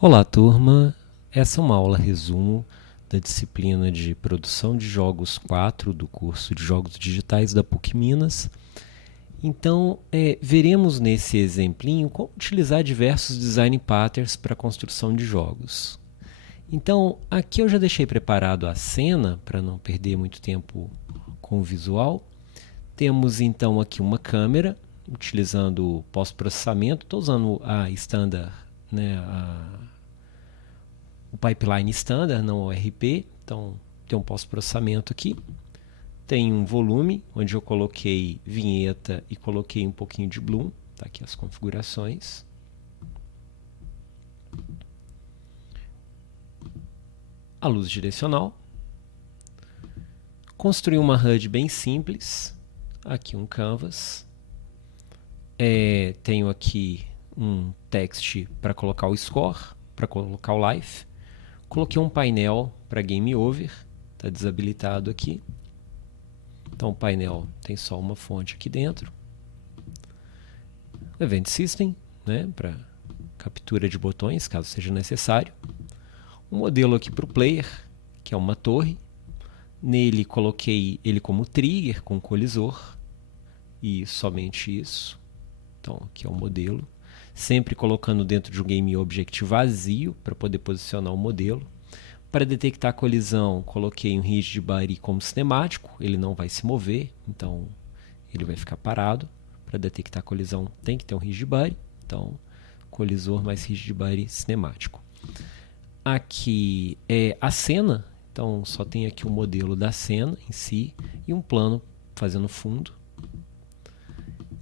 Olá, turma! Essa é uma aula resumo da disciplina de Produção de Jogos 4 do curso de Jogos Digitais da PUC Minas. Então, veremos nesse exemplinho como utilizar diversos design patterns para a construção de jogos. Então, aqui eu já deixei preparado a cena para não perder muito tempo com o visual. Temos então aqui uma câmera utilizando pós-processamento. Estou usando a standard, né, o pipeline standard, não o RP. Então, tem um pós-processamento aqui. Tem um volume, onde eu coloquei vinheta e coloquei um pouquinho de bloom. Tá aqui as configurações. A luz direcional. Construí uma HUD bem simples. Aqui um canvas. Tenho aqui um text para colocar o score, para colocar o life. Coloquei um painel para game over, está desabilitado aqui. Então o painel tem só uma fonte aqui dentro. O Event System, né, para captura de botões, caso seja necessário. Um modelo aqui para o player, que é uma torre. Nele coloquei ele como trigger com colisor. E somente isso. Então aqui é o modelo. Sempre colocando dentro de um Game Object vazio para poder posicionar o modelo. Para detectar a colisão, coloquei um Rigid Body como cinemático, ele não vai se mover, então ele vai ficar parado. Para detectar a colisão tem que ter um Rigid Body, então colisor mais Rigid Body cinemático. Aqui é a cena, então só tem aqui o modelo da cena em si e um plano fazendo fundo.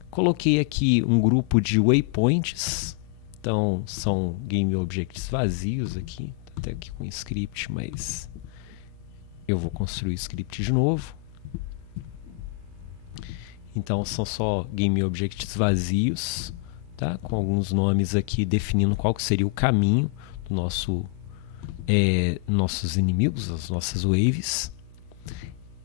Coloquei aqui um grupo de waypoints, então são Game Objects vazios aqui, até aqui com script, mas eu vou construir o script de novo. Então são só Game Objects vazios, tá? Com alguns nomes aqui definindo qual que seria o caminho do nossos inimigos, as nossas waves.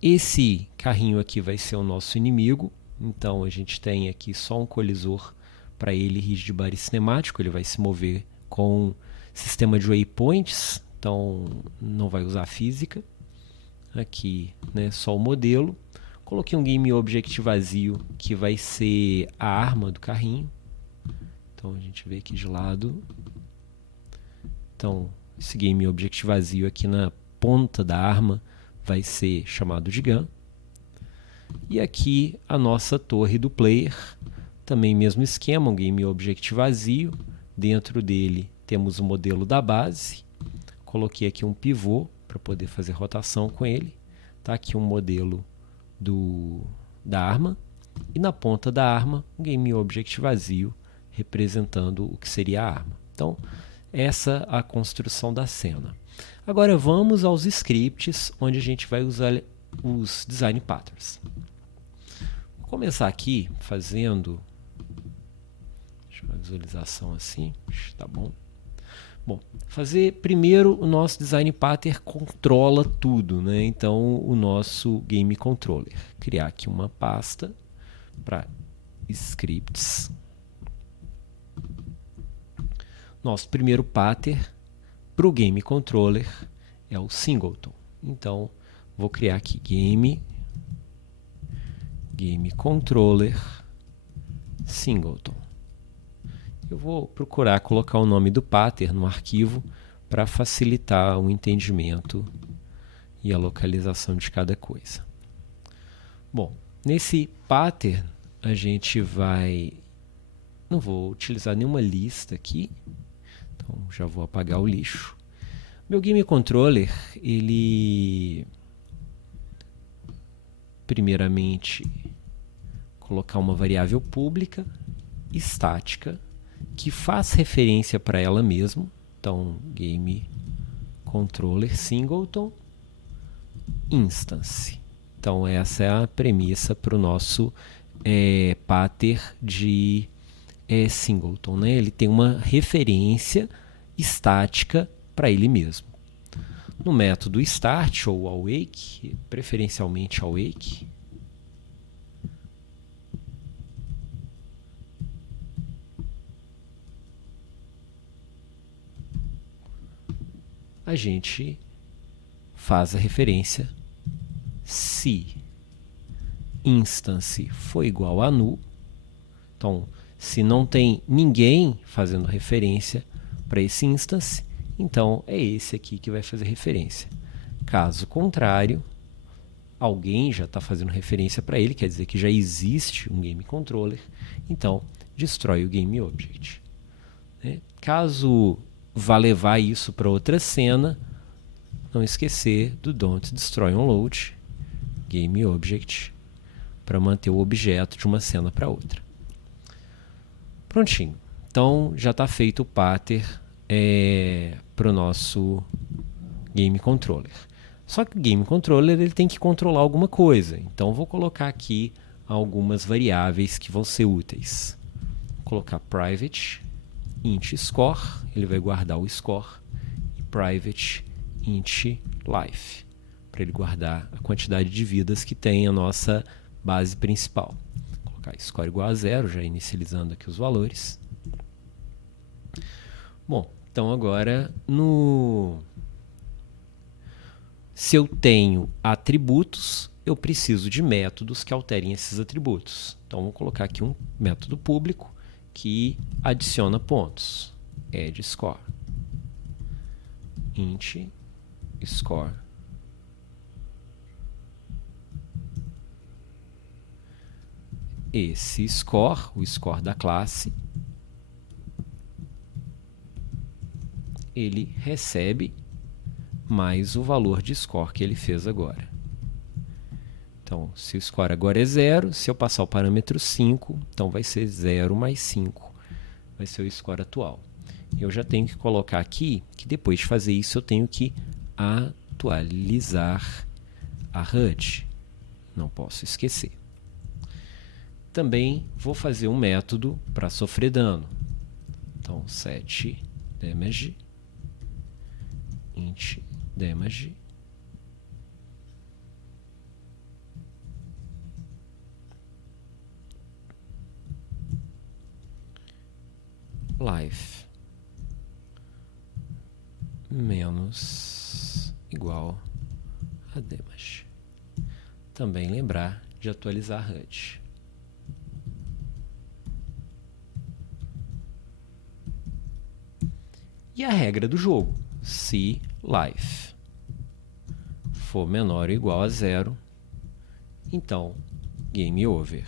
Esse carrinho aqui vai ser o nosso inimigo, então a gente tem aqui só um colisor para ele rigid body cinemático, ele vai se mover com sistema de waypoints, então não vai usar física. Aqui, né, só o modelo. Coloquei um Game Object vazio que vai ser a arma do carrinho. Então a gente vê aqui de lado. Então esse Game Object vazio aqui na ponta da arma vai ser chamado de gun. E aqui a nossa torre do player. Também mesmo esquema, um Game Object vazio. Dentro dele temos o modelo da base. Coloquei aqui um pivô para poder fazer rotação com ele. Tá aqui um modelo da arma. E na ponta da arma, um Game Object vazio representando o que seria a arma. Então, essa é a construção da cena. Agora vamos aos scripts, onde a gente vai usar os design patterns. Vou começar aqui fazendo uma visualização assim, tá bom. Bom, fazer primeiro o nosso design pattern controla tudo, né? Então o nosso game controller. Criar aqui uma pasta para scripts. Nosso primeiro pattern para o game controller é o singleton. Então vou criar aqui game controller singleton. Eu vou procurar colocar o nome do pattern no arquivo para facilitar o entendimento e a localização de cada coisa. Bom, nesse pattern a gente vai... Não vou utilizar nenhuma lista aqui, então já vou apagar o lixo. Meu game controller, ele... Primeiramente, colocar uma variável pública, estática, que faz referência para ela mesmo. Então, game controller singleton instance. Então, essa é a premissa para o nosso pattern de singleton, né? Ele tem uma referência estática para ele mesmo. No método start ou awake, preferencialmente awake, a gente faz a referência se instance for igual a null. Então, se não tem ninguém fazendo referência para esse instance, então é esse aqui que vai fazer referência. Caso contrário, alguém já está fazendo referência para ele, quer dizer que já existe um game controller, então destrói o GameObject. Caso vá levar isso para outra cena, não esquecer do don't destroy onload GameObject para manter o objeto de uma cena para outra. Prontinho. Então já está feito o pattern para o nosso game controller. Só que o game controller ele tem que controlar alguma coisa. Então vou colocar aqui algumas variáveis que vão ser úteis. Vou colocar private int score, ele vai guardar o score, e private int life, para ele guardar a quantidade de vidas que tem a nossa base principal. Vou colocar score igual a 0, já inicializando aqui os valores. Bom, então agora se eu tenho atributos, eu preciso de métodos que alterem esses atributos. Então vou colocar aqui um método público que adiciona pontos. Add score. Int score. Esse score, o score da classe, ele recebe mais o valor de score que ele fez agora. Então, se o score agora é 0, se eu passar o parâmetro 5, então vai ser 0 mais 5. Vai ser o score atual. Eu já tenho que colocar aqui que depois de fazer isso eu tenho que atualizar a HUD. Não posso esquecer. Também vou fazer um método para sofrer dano. Então, set damage int damage life menos igual a damage. Também lembrar de atualizar a HUD. E a regra do jogo, se life for menor ou igual a 0, então game over.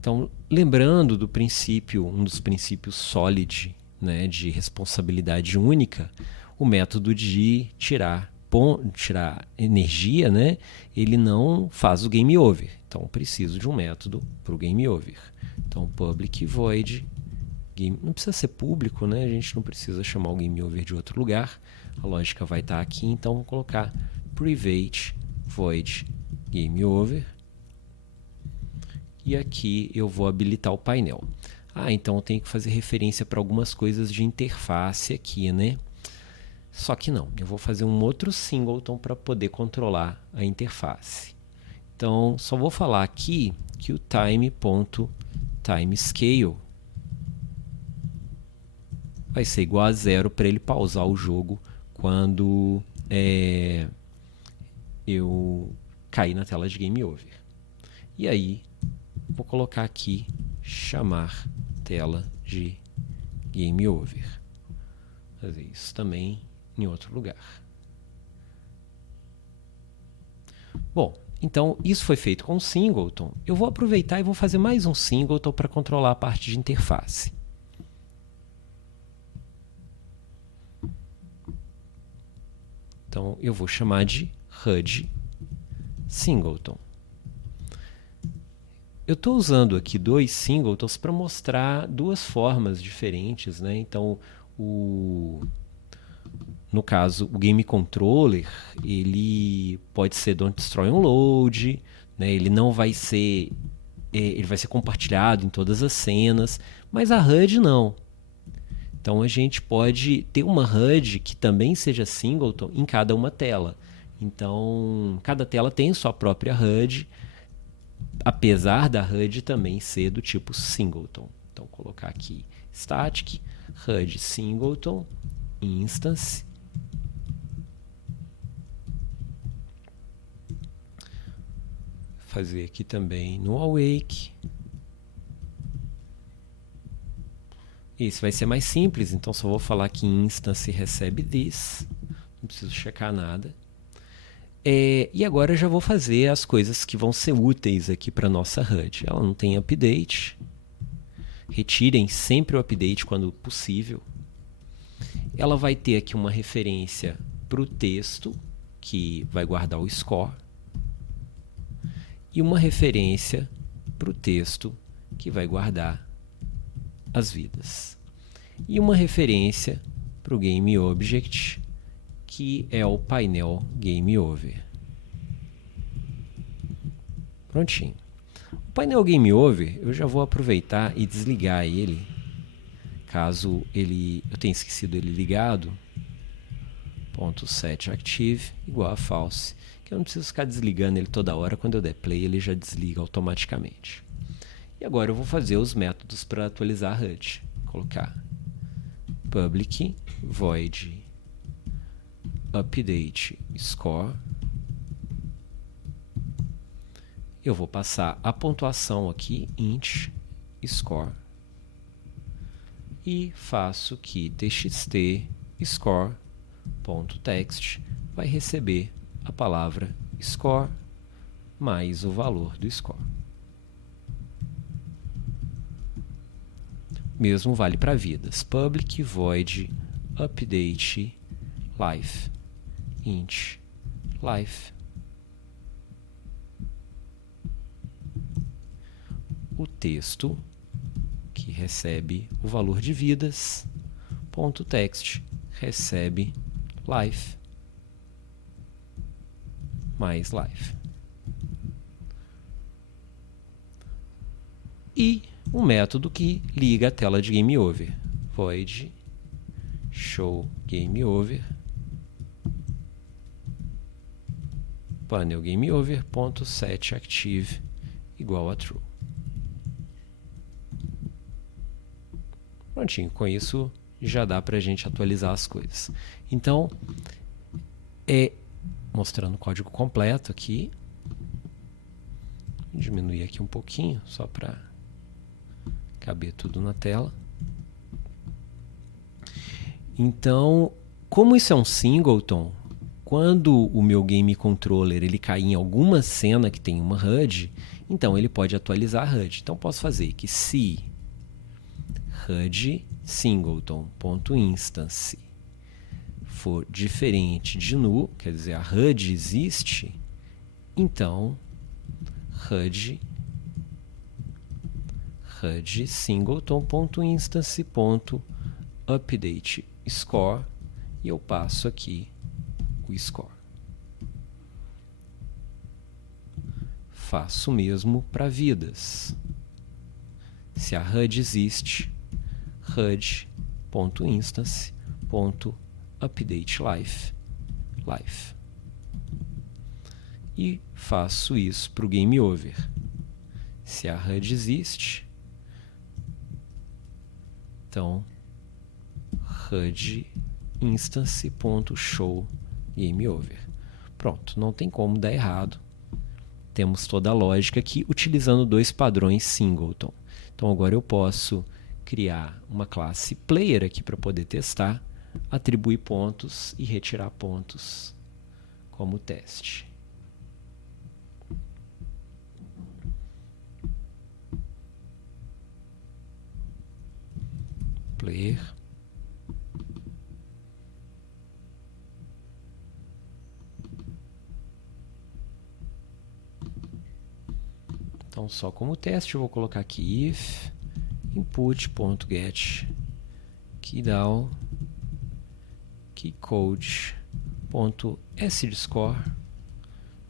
Então, lembrando do princípio, um dos princípios solid, né, de responsabilidade única, o método de tirar energia, né, ele não faz o game over. Então, preciso de um método para o game over. Então, public void game, não precisa ser público, né? A gente não precisa chamar o game over de outro lugar. A lógica vai estar aqui, então vou colocar private void game over. E aqui eu vou habilitar o painel. Então eu tenho que fazer referência para algumas coisas de interface aqui, né? Só que não, eu vou fazer um outro singleton para poder controlar a interface. Então só vou falar aqui que o time.timescale vai ser igual a 0 para ele pausar o jogo quando eu cair na tela de game over. E aí, vou colocar aqui, chamar tela de game over. Fazer isso também em outro lugar. Bom, então isso foi feito com o singleton. Eu vou aproveitar e vou fazer mais um singleton para controlar a parte de interface. Então, eu vou chamar de HUD singleton. Eu estou usando aqui dois singletons para mostrar duas formas diferentes, né? Então, no caso, o game controller, ele pode ser don't destroy onload, né? Ele não vai ser, ele vai ser compartilhado em todas as cenas, mas a HUD não. Então a gente pode ter uma HUD que também seja singleton em cada uma tela. Então, cada tela tem sua própria HUD, apesar da HUD também ser do tipo singleton. Então, vou colocar aqui static HUD singleton instance. Fazer aqui também no awake. Esse vai ser mais simples, então só vou falar que instance recebe this. Não preciso checar nada. E agora eu já vou fazer as coisas que vão ser úteis aqui para a nossa HUD. Ela não tem update. Retirem sempre o update quando possível. Ela vai ter aqui uma referência para o texto, que vai guardar o score. E uma referência para o texto, que vai guardar as vidas. E uma referência para o GameObject, que é o painel GameOver. Prontinho. O painel GameOver, eu já vou aproveitar e desligar ele, caso eu tenha esquecido ele ligado. .setActive igual a false, que eu não preciso ficar desligando ele toda hora. Quando eu der play, ele já desliga automaticamente. E agora eu vou fazer os métodos para atualizar a HUD. Vou colocar public void update score. Eu vou passar a pontuação aqui, int score, e faço que txt score.text vai receber a palavra score mais o valor do score. Mesmo vale para vidas. Public void update life int life. O texto que recebe o valor de vidas, .text recebe life mais life. E um método que liga a tela de GameOver, void show GameOver panel GameOver.setActive igual a true. Prontinho, com isso já dá para a gente atualizar as coisas. Então, mostrando o código completo aqui. Vou diminuir aqui um pouquinho, só para caber tudo na tela. Então, como isso é um singleton, quando o meu game controller ele cair em alguma cena que tem uma HUD, então ele pode atualizar a HUD. Então, posso fazer que se HUD singleton.instance for diferente de null, quer dizer, a HUD existe, então HUD singleton.instance.update score, e eu passo aqui o score. Faço o mesmo para vidas. Se a HUD existe, HUD.instance.update life. E faço isso para o GameOver. Se a HUD existe, então HUD instance.show GameOver. Pronto, não tem como dar errado. Temos toda a lógica aqui utilizando dois padrões singleton. Então agora eu posso criar uma classe player aqui para poder testar, atribuir pontos e retirar pontos como teste. Player. Então, só como teste, eu vou colocar aqui if input.get keydown keycode.sdscore.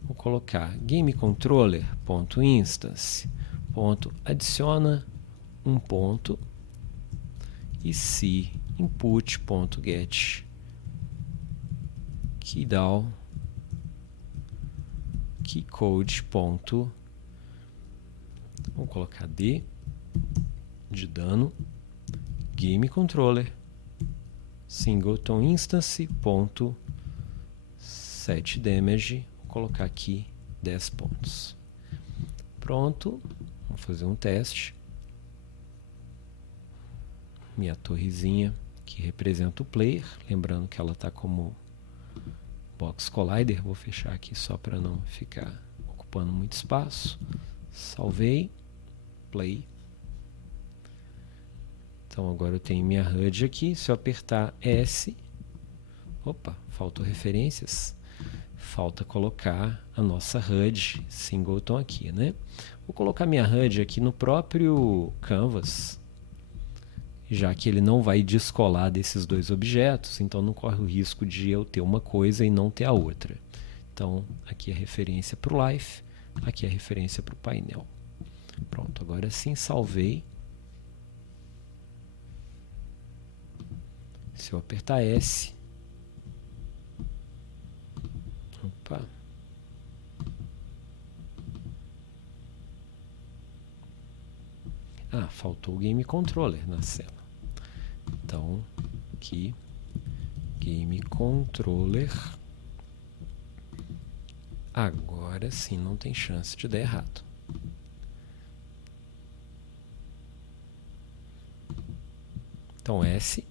Vou colocar gamecontroller.instance.adiciona um ponto e se input.get keydown keycode. Vamos colocar D de dano, GameController, singleton instance ponto set damage, vou colocar aqui 10 pontos. Pronto, vamos fazer um teste. Minha torrezinha que representa o player, lembrando que ela está como box collider, vou fechar aqui só para não ficar ocupando muito espaço. Salvei, play. Então agora eu tenho minha HUD aqui, se eu apertar S, opa, faltou referências, falta colocar a nossa HUD singleton aqui, né? Vou colocar minha HUD aqui no próprio canvas, já que ele não vai descolar desses dois objetos, então não corre o risco de eu ter uma coisa e não ter a outra. Então, aqui é a referência para o life, aqui é a referência para o painel. Pronto, agora sim, salvei. Se eu apertar S, opa, faltou o Game Controller na cena. Então, aqui, Game Controller. Agora sim, não tem chance de dar errado. Então, S.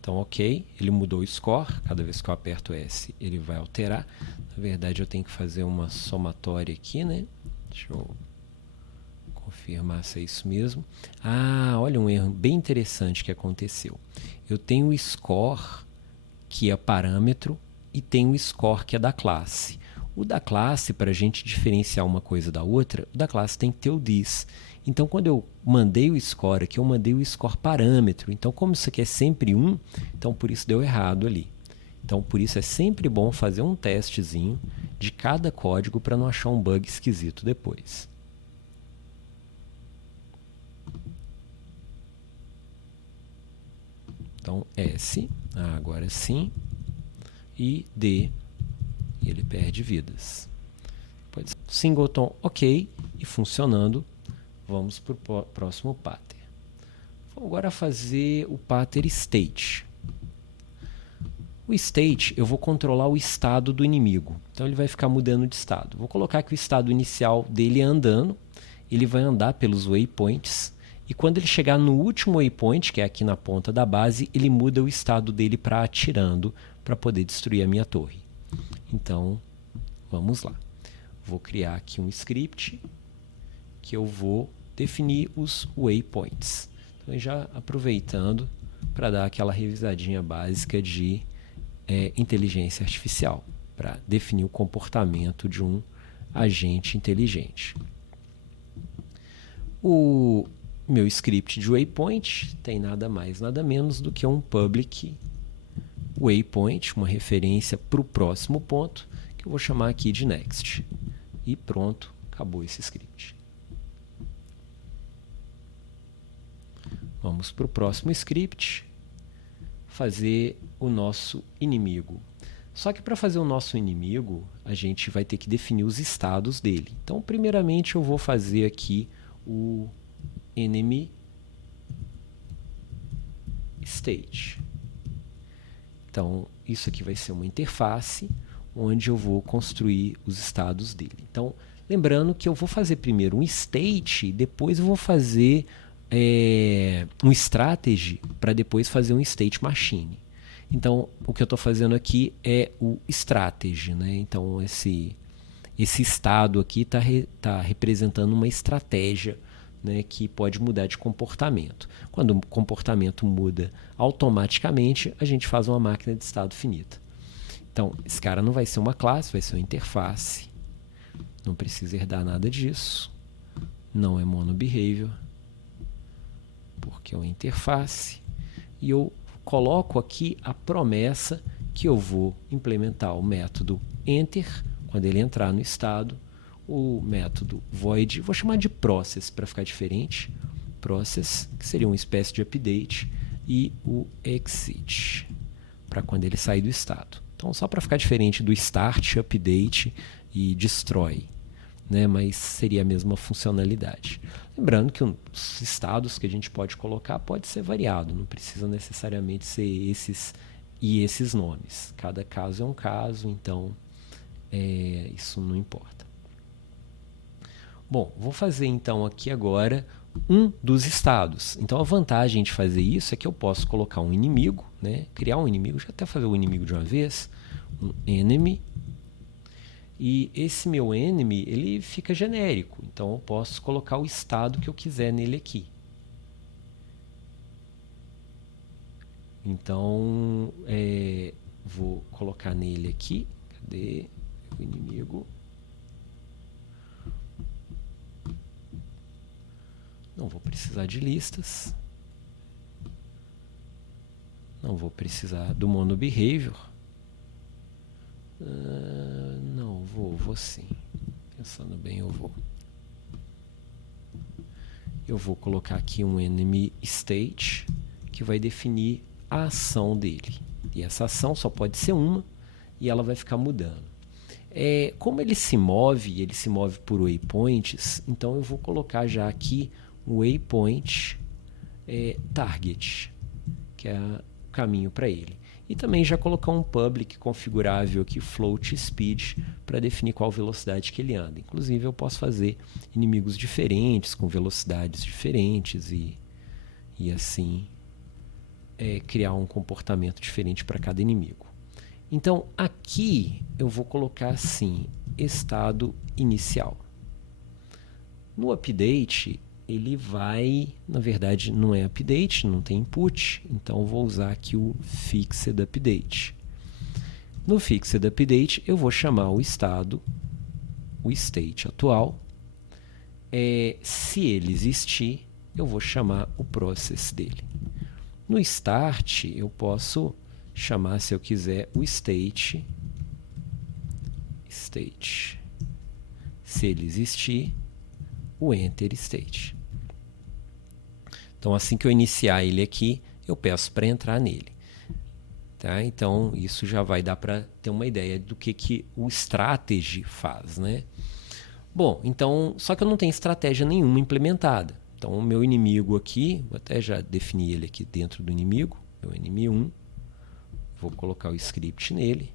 Então, ok, ele mudou o score. Cada vez que eu aperto S, ele vai alterar. Na verdade, eu tenho que fazer uma somatória aqui, né? Deixa eu confirmar se é isso mesmo. Olha um erro bem interessante que aconteceu. Eu tenho o score, que é parâmetro, e tenho o score, que é da classe. O da classe, para a gente diferenciar uma coisa da outra, o da classe tem que ter o this. Então, quando eu mandei o score aqui, eu mandei o score parâmetro. Então, como isso aqui é sempre 1, então por isso deu errado ali. Então, por isso é sempre bom fazer um testezinho de cada código para não achar um bug esquisito depois. Então, S, agora sim, e D, e ele perde vidas. Pode ser. Singleton ok, e funcionando, vamos para o próximo pattern. Vou agora fazer o pattern state. O state, eu vou controlar o estado do inimigo. Então, ele vai ficar mudando de estado. Vou colocar que o estado inicial dele é andando, ele vai andar pelos waypoints, e quando ele chegar no último waypoint, que é aqui na ponta da base, ele muda o estado dele para atirando, para poder destruir a minha torre. Então, vamos lá. Vou criar aqui um script que eu vou definir os waypoints. Então, já aproveitando para dar aquela revisadinha básica de inteligência artificial, para definir o comportamento de um agente inteligente. O meu script de waypoint tem nada mais, nada menos do que um public waypoint, uma referência para o próximo ponto, que eu vou chamar aqui de next. E pronto, acabou esse script. Vamos para o próximo script, fazer o nosso inimigo. Só que para fazer o nosso inimigo, a gente vai ter que definir os estados dele. Então, primeiramente, eu vou fazer aqui o enemy state. Então, isso aqui vai ser uma interface onde eu vou construir os estados dele. Então, lembrando que eu vou fazer primeiro um state, depois eu vou fazer um strategy para depois fazer um state machine. Então, o que eu estou fazendo aqui é o strategy, né? Então, esse estado aqui tá representando uma estratégia, né, que pode mudar de comportamento. Quando o comportamento muda automaticamente, a gente faz uma máquina de estado finita. Então, esse cara não vai ser uma classe, vai ser uma interface. Não precisa herdar nada disso. Não é monobehavior, porque é uma interface. E eu coloco aqui a promessa que eu vou implementar o método enter, quando ele entrar no estado, o método void, vou chamar de process para ficar diferente, process, que seria uma espécie de update, e o exit, para quando ele sair do estado. Então, só para ficar diferente do start, update e destroy. né, mas seria a mesma funcionalidade. Lembrando que os estados que a gente pode colocar pode ser variado, não precisa necessariamente ser esses e esses nomes. Cada caso é um caso, então isso não importa. Bom, vou fazer então aqui agora um dos estados. Então a vantagem de fazer isso é que eu posso colocar um inimigo, né? Criar um inimigo, deixa eu até fazer o inimigo de uma vez, um enemy, e esse meu enemy ele fica genérico, então eu posso colocar o estado que eu quiser nele aqui. Então vou colocar nele aqui, cadê o inimigo? Não vou precisar de listas. Não vou precisar do monobehavior. Não, vou sim. Pensando bem, eu vou. Eu vou colocar aqui um enemy state que vai definir a ação dele. E essa ação só pode ser uma e ela vai ficar mudando. Como ele se move por waypoints, então eu vou colocar já aqui o waypoint target, que é o caminho para ele. E também já colocar um public configurável aqui, float speed, para definir qual velocidade que ele anda. Inclusive eu posso fazer inimigos diferentes, com velocidades diferentes e assim criar um comportamento diferente para cada inimigo. Então aqui eu vou colocar assim, estado inicial. No update ele vai, na verdade não é update, não tem input, então eu vou usar aqui o fixed update. No fixed update eu vou chamar o estado, o state atual. Se ele existir, eu vou chamar o process dele. No start eu posso chamar, se eu quiser, o state. Se ele existir, o enter state. Então, assim que eu iniciar ele aqui, eu peço para entrar nele. Tá? Então, isso já vai dar para ter uma ideia do que o strategy faz, né? Bom, então, só que eu não tenho estratégia nenhuma implementada. Então, o meu inimigo aqui, vou até já definir ele aqui dentro do inimigo, meu enemy 1. Vou colocar o script nele.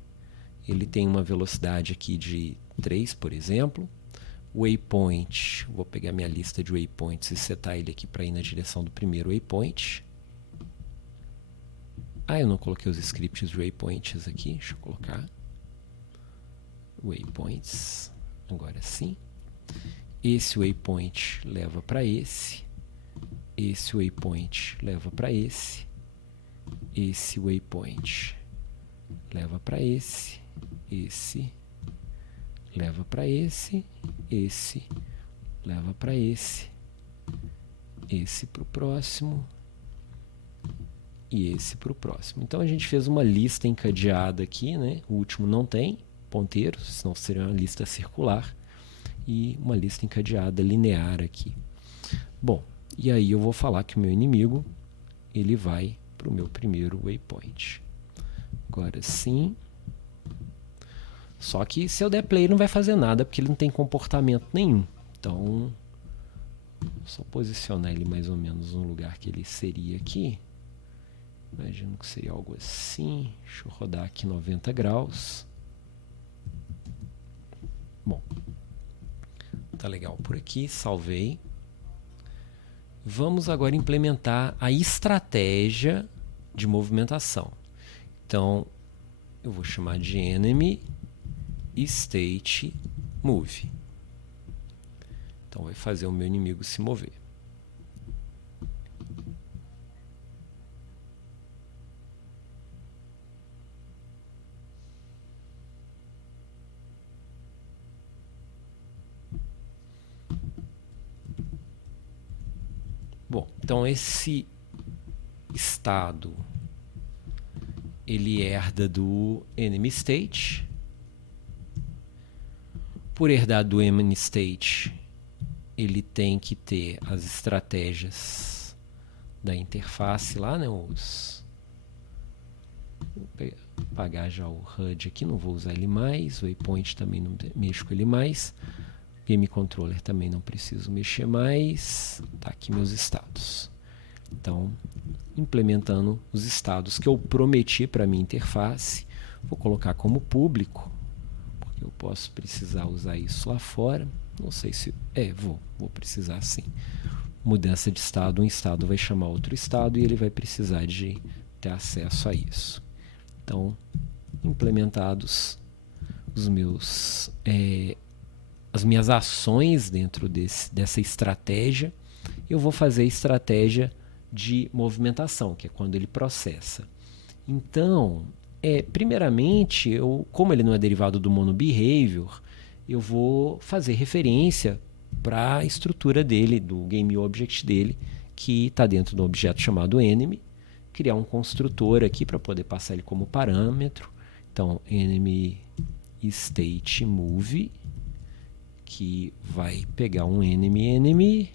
Ele tem uma velocidade aqui de 3, por exemplo. Waypoint, vou pegar minha lista de waypoints e setar ele aqui para ir na direção do primeiro waypoint. Eu não coloquei os scripts de waypoints aqui, deixa eu colocar. Waypoints, agora sim. Esse waypoint leva para esse waypoint leva para esse waypoint leva para esse leva para esse leva para esse para o próximo e esse para o próximo. Então a gente fez uma lista encadeada aqui, né? O último não tem ponteiros, senão seria uma lista circular, e uma lista encadeada linear aqui. Bom, e aí eu vou falar que o meu inimigo ele vai para o meu primeiro waypoint. Agora sim. Só que se eu der play ele não vai fazer nada, porque ele não tem comportamento nenhum. Então, só posicionar ele mais ou menos no lugar que ele seria aqui. Imagino que seria algo assim. Deixa eu rodar aqui 90 graus. Bom, tá legal por aqui, salvei. Vamos agora implementar a estratégia de movimentação. Então, eu vou chamar de enemy state move. Então vai fazer o meu inimigo se mover. Bom, então esse estado ele herda do enemy state. Por herdar do enemy state, ele tem que ter as estratégias da interface lá, né? Vou apagar já o HUD aqui, não vou usar ele mais. O waypoint também não mexo com ele mais. Game Controller também não preciso mexer mais. Tá aqui meus estados. Então, implementando os estados que eu prometi para minha interface, vou colocar como público, porque eu posso precisar usar isso lá fora. Não sei se... vou precisar sim. Mudança de estado, um estado vai chamar outro estado e ele vai precisar de ter acesso a isso. Então, implementados os meus, as minhas ações dentro dessa estratégia, eu vou fazer a estratégia de movimentação, que é quando ele processa. Então, primeiramente, como ele não é derivado do monobehavior, eu vou fazer referência para a estrutura dele, do GameObject dele, que está dentro de um objeto chamado enemy, criar um construtor aqui para poder passar ele como parâmetro. Então, enemy state move, que vai pegar um enemy,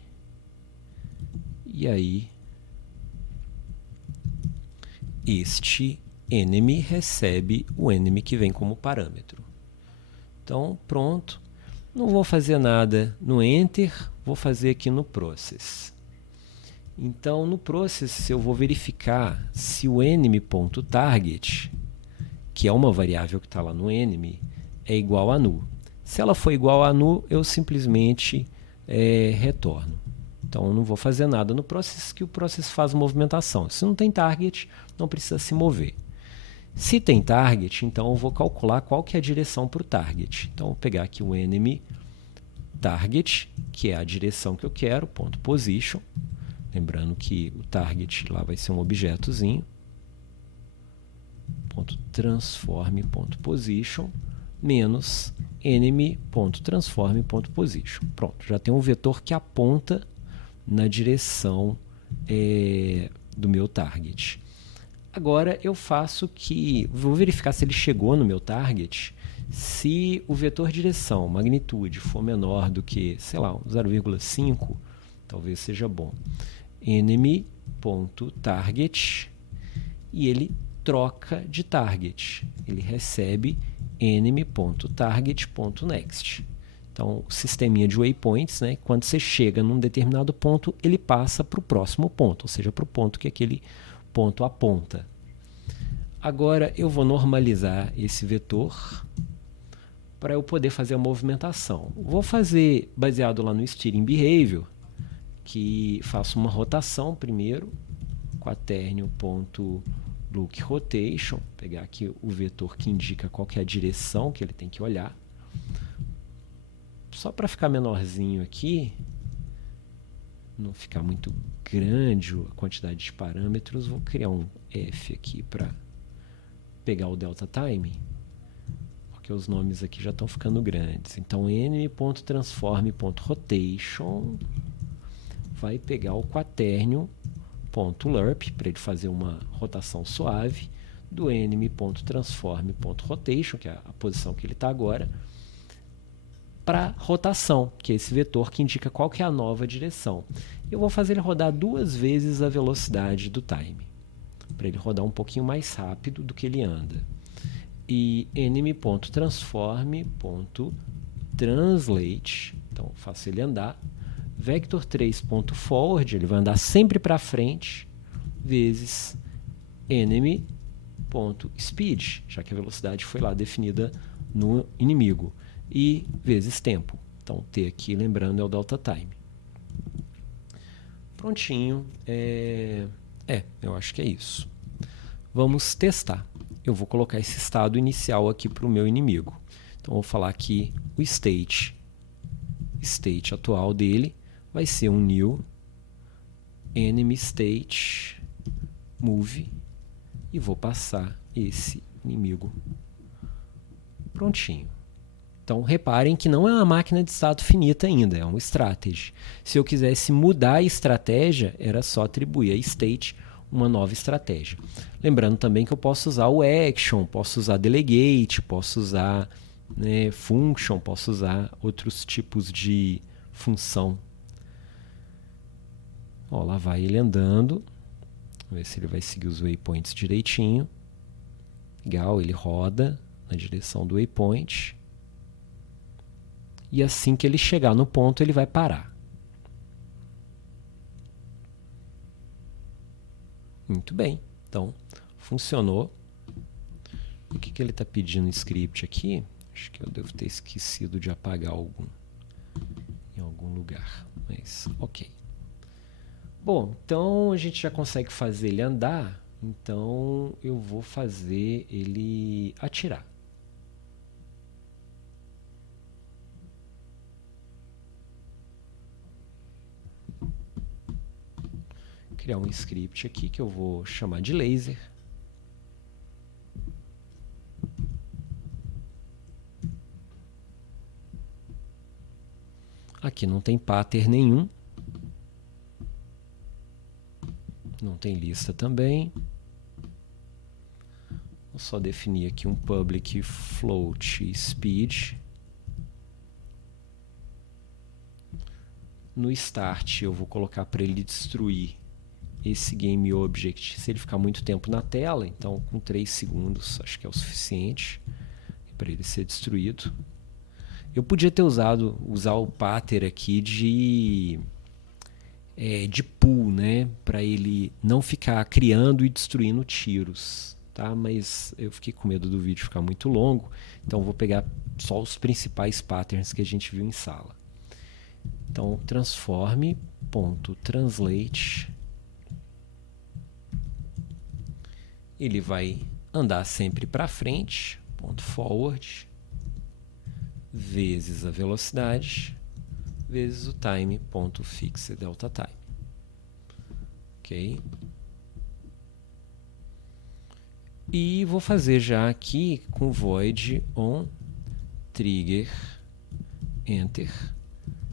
e aí este enemy recebe o enemy que vem como parâmetro. Então, pronto. Não vou fazer nada no enter, vou fazer aqui no process. Então, no process, eu vou verificar se o enemy.target, que é uma variável que está lá no enemy, é igual a null. Se ela for igual a null, eu simplesmente retorno. Então, eu não vou fazer nada no process, que o process faz movimentação. Se não tem target, não precisa se mover. Se tem target, então eu vou calcular qual que é a direção para o target. Então, eu vou pegar aqui o enemy target, que é a direção que eu quero, ponto position. Lembrando que o target lá vai ser um objetozinho. Ponto transform, ponto position, menos enemy, ponto transform, ponto position. Pronto, já tem um vetor que aponta na direção do meu target. Agora eu vou verificar se ele chegou no meu target. Se o vetor direção, magnitude, for menor do que, sei lá, 0,5, talvez seja bom. Enemy.target, e ele troca de target. Ele recebe enemy.target.next. Então, o sisteminha de waypoints, né, quando você chega num determinado ponto, ele passa para o próximo ponto, ou seja, para o ponto que aquele ponto aponta. Agora eu vou normalizar esse vetor para eu poder fazer a movimentação. Vou fazer baseado lá no steering behavior, que faço uma rotação primeiro, quaternio.look rotation, pegar aqui o vetor que indica qual que é a direção que ele tem que olhar. Só para ficar menorzinho aqui, não ficar muito grande a quantidade de parâmetros, vou criar um F aqui para pegar o delta time, porque os nomes aqui já estão ficando grandes. Então, enemy.transform.rotation vai pegar o quaternio.lerp para ele fazer uma rotação suave do enemy.transform.rotation, que é a posição que ele está agora, para rotação, que é esse vetor que indica qual que é a nova direção. Eu vou fazer ele rodar 2 vezes a velocidade do time, para ele rodar um pouquinho mais rápido do que ele anda. E enemy.transform.translate, então faço ele andar, vector3.forward, ele vai andar sempre para frente, vezes enemy.speed, já que a velocidade foi lá definida no inimigo, e vezes tempo. Então, T aqui, lembrando, é o delta time. Prontinho. Eu acho que é isso. Vamos testar. Eu vou colocar esse estado inicial aqui para o meu inimigo. Então, vou falar que o state atual dele vai ser um new enemy state move e vou passar esse inimigo. Prontinho. Então, reparem que não é uma máquina de estado finita ainda, é um strategy. Se eu quisesse mudar a estratégia, era só atribuir a state uma nova estratégia. Lembrando também que eu posso usar o action, posso usar delegate, posso usar function, posso usar outros tipos de função. Ó, lá vai ele andando. Vamos ver se ele vai seguir os waypoints direitinho. Legal, ele roda na direção do waypoint. e assim que ele chegar no ponto, ele vai parar. Muito bem, então funcionou. O que ele está pedindo no script aqui? Acho que eu devo ter esquecido de apagar em algum lugar, mas ok. Bom, então a gente já consegue fazer ele andar, então eu vou fazer ele atirar. Criar um script aqui que eu vou chamar de laser. Aqui não tem pattern nenhum. Não tem lista também. Vou só definir aqui um public float speed. No start eu vou colocar para ele destruir esse GameObject se ele ficar muito tempo na tela. Então com 3 segundos acho que é o suficiente para ele ser destruído. Eu podia ter usar o pattern aqui de pool, né, para ele não ficar criando e destruindo tiros, tá? Mas eu fiquei com medo do vídeo ficar muito longo, então vou pegar só os principais patterns que a gente viu em sala. Então transform.translate, ele vai andar sempre para frente, .forward vezes a velocidade vezes o time.fixedDeltaTime. Ok? E vou fazer já aqui com void on trigger enter.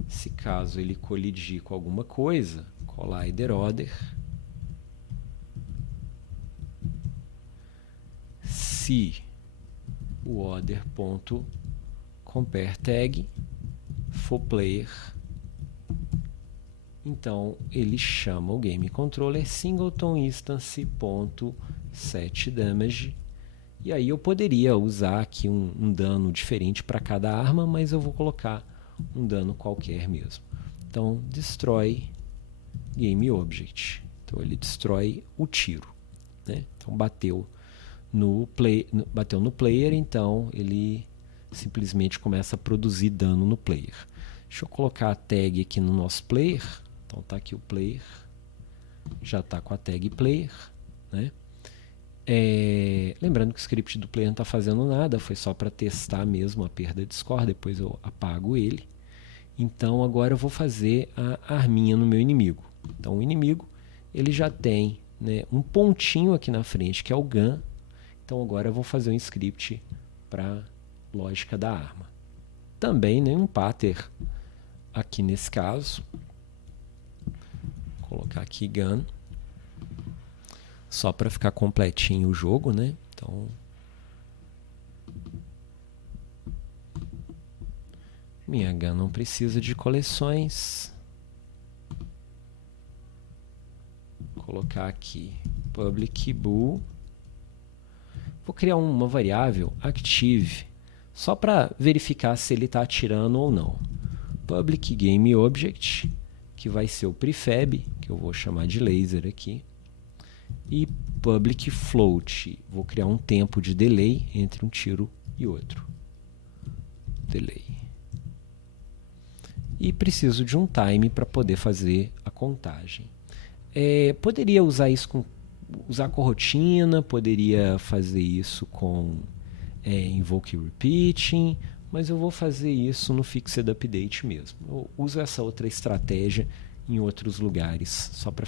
Se caso ele colidir com alguma coisa, collider order. Se o order.compareTag for player, então ele chama o game controller singleton instance.setDamage, e aí eu poderia usar aqui um dano diferente para cada arma, mas eu vou colocar um dano qualquer mesmo. Então destrói GameObject, então ele destrói o tiro, né? Então bateu no player, então ele simplesmente começa a produzir dano no player. Deixa eu colocar a tag aqui no nosso player. Então está aqui o player, já está com a tag player, né? Lembrando que o script do player não está fazendo nada, foi só para testar mesmo a perda de score, depois eu apago ele. Então agora eu vou fazer a arminha no meu inimigo. Então o inimigo ele já tem, né, um pontinho aqui na frente que é o gun. Então agora eu vou fazer um script para lógica da arma. Também nenhum pattern aqui nesse caso. Vou colocar aqui gun, só para ficar completinho o jogo, né? Então minha gun não precisa de coleções. Vou colocar aqui public bool. Vou criar uma variável active, só para verificar se ele está atirando ou não. Public GameObject, que vai ser o prefab, que eu vou chamar de laser aqui. E public float, vou criar um tempo de delay entre um tiro e outro. Delay. E preciso de um time para poder fazer a contagem. Poderia usar isso usar coroutine, poderia fazer isso com invoke repeating, mas eu vou fazer isso no fixed update mesmo. Eu uso essa outra estratégia em outros lugares, só para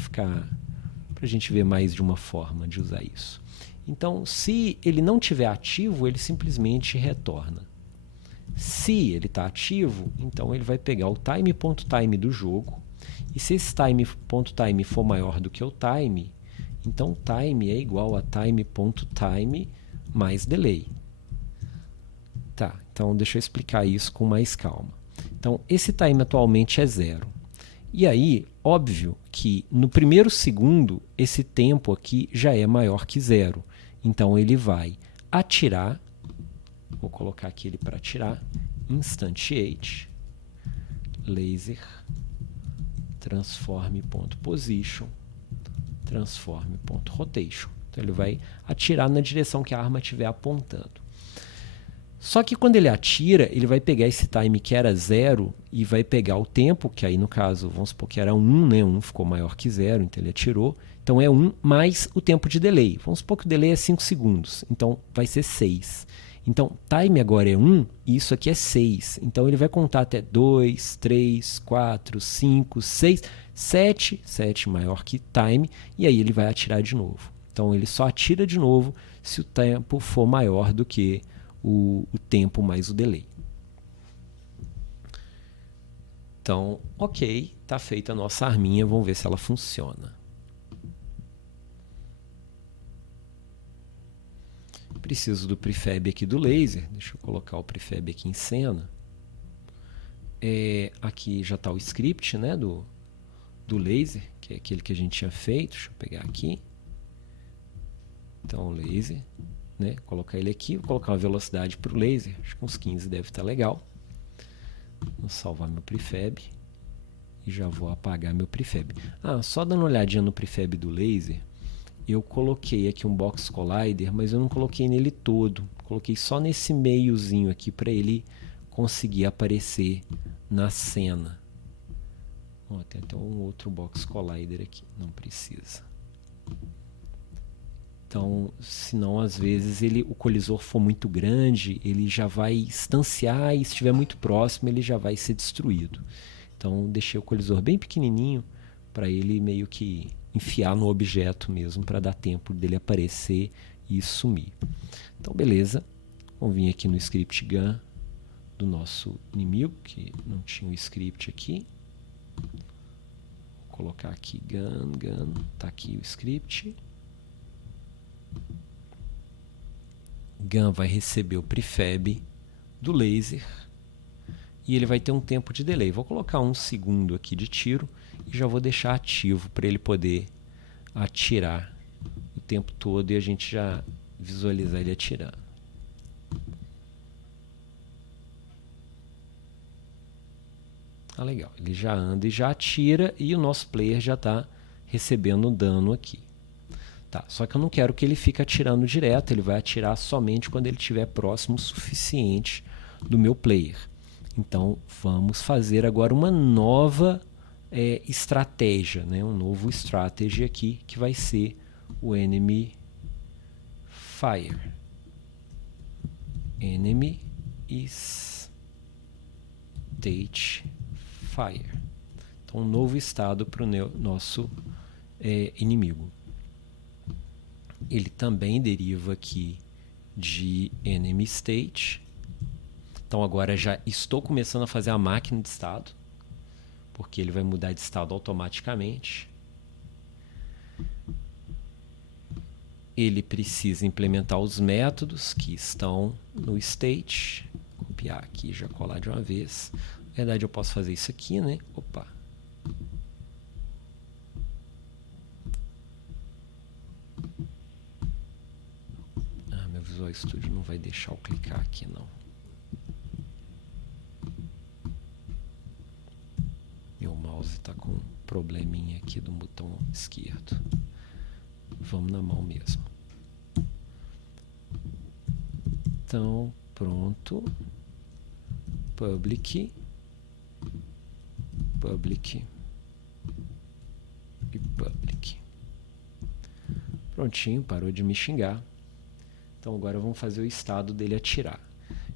a gente ver mais de uma forma de usar isso. Então, se ele não estiver ativo, ele simplesmente retorna. Se ele está ativo, então ele vai pegar o time.time do jogo, e se esse time.time for maior do que o time, então time é igual a time.time mais delay. Tá, então deixa eu explicar isso com mais calma. Então esse time atualmente é 0. E aí, óbvio que no primeiro segundo esse tempo aqui já é maior que 0. Então ele vai atirar, vou colocar aqui ele para atirar, instantiate, laser transform.position transform.rotation. Então ele vai atirar na direção que a arma estiver apontando. Só que quando ele atira, ele vai pegar esse time que era 0 e vai pegar o tempo, que aí no caso, vamos supor que era 1, né? 1 ficou maior que 0, então ele atirou. Então é 1 mais o tempo de delay. Vamos supor que o delay é 5 segundos, então vai ser 6. Então time agora é 1 e isso aqui é 6. Então ele vai contar até 2, 3, 4, 5, 6, 7. 7 maior que time e aí ele vai atirar de novo. Então ele só atira de novo se o tempo for maior do que o tempo mais o delay. Então, ok, está feita a nossa arminha, vamos ver se ela funciona. Preciso do prefab aqui do laser, deixa eu colocar o prefab aqui em cena. Aqui já está o script, né, do laser, que é aquele que a gente tinha feito. Deixa eu pegar aqui. Então o laser, né, colocar ele aqui, vou colocar uma velocidade para o laser, acho que uns 15 deve estar legal. Vou salvar meu prefab e já vou apagar meu prefab. Só dando uma olhadinha no prefab do laser, eu coloquei aqui um box collider, mas eu não coloquei nele todo, coloquei só nesse meiozinho aqui para ele conseguir aparecer na cena. Tem até um outro box collider aqui, não precisa. Então, senão às vezes o colisor for muito grande, ele já vai instanciar e se estiver muito próximo ele já vai ser destruído. Então deixei o colisor bem pequenininho para ele meio que enfiar no objeto mesmo, para dar tempo dele aparecer e sumir. Então beleza, vamos vir aqui no script gun do nosso inimigo, que não tinha o script aqui. Vou colocar aqui gun, está aqui o script. Gun vai receber o prefab do laser e ele vai ter um tempo de delay. Vou colocar 1 segundo aqui de tiro e já vou deixar ativo para ele poder atirar o tempo todo e a gente já visualizar ele atirando. Legal, ele já anda e já atira e o nosso player já está recebendo dano aqui. Só que eu não quero que ele fique atirando direto, ele vai atirar somente quando ele estiver próximo o suficiente do meu player. Então vamos fazer agora uma nova estratégia, né? Um novo strategy aqui, que vai ser o enemy fire. Enemy state fire. Então um novo estado para o nosso inimigo. Ele também deriva aqui de enemy state. Então agora já estou começando a fazer a máquina de estado, porque ele vai mudar de estado automaticamente. Ele precisa implementar os métodos que estão no state. Vou copiar aqui e já colar de uma vez. Na verdade eu posso fazer isso aqui, né? Opa! Meu Visual Studio não vai deixar eu clicar aqui não. Meu mouse está com um probleminha aqui do botão esquerdo. Vamos na mão mesmo. Então, pronto. Public e public. Prontinho, parou de me xingar. Então agora vamos fazer o estado dele atirar.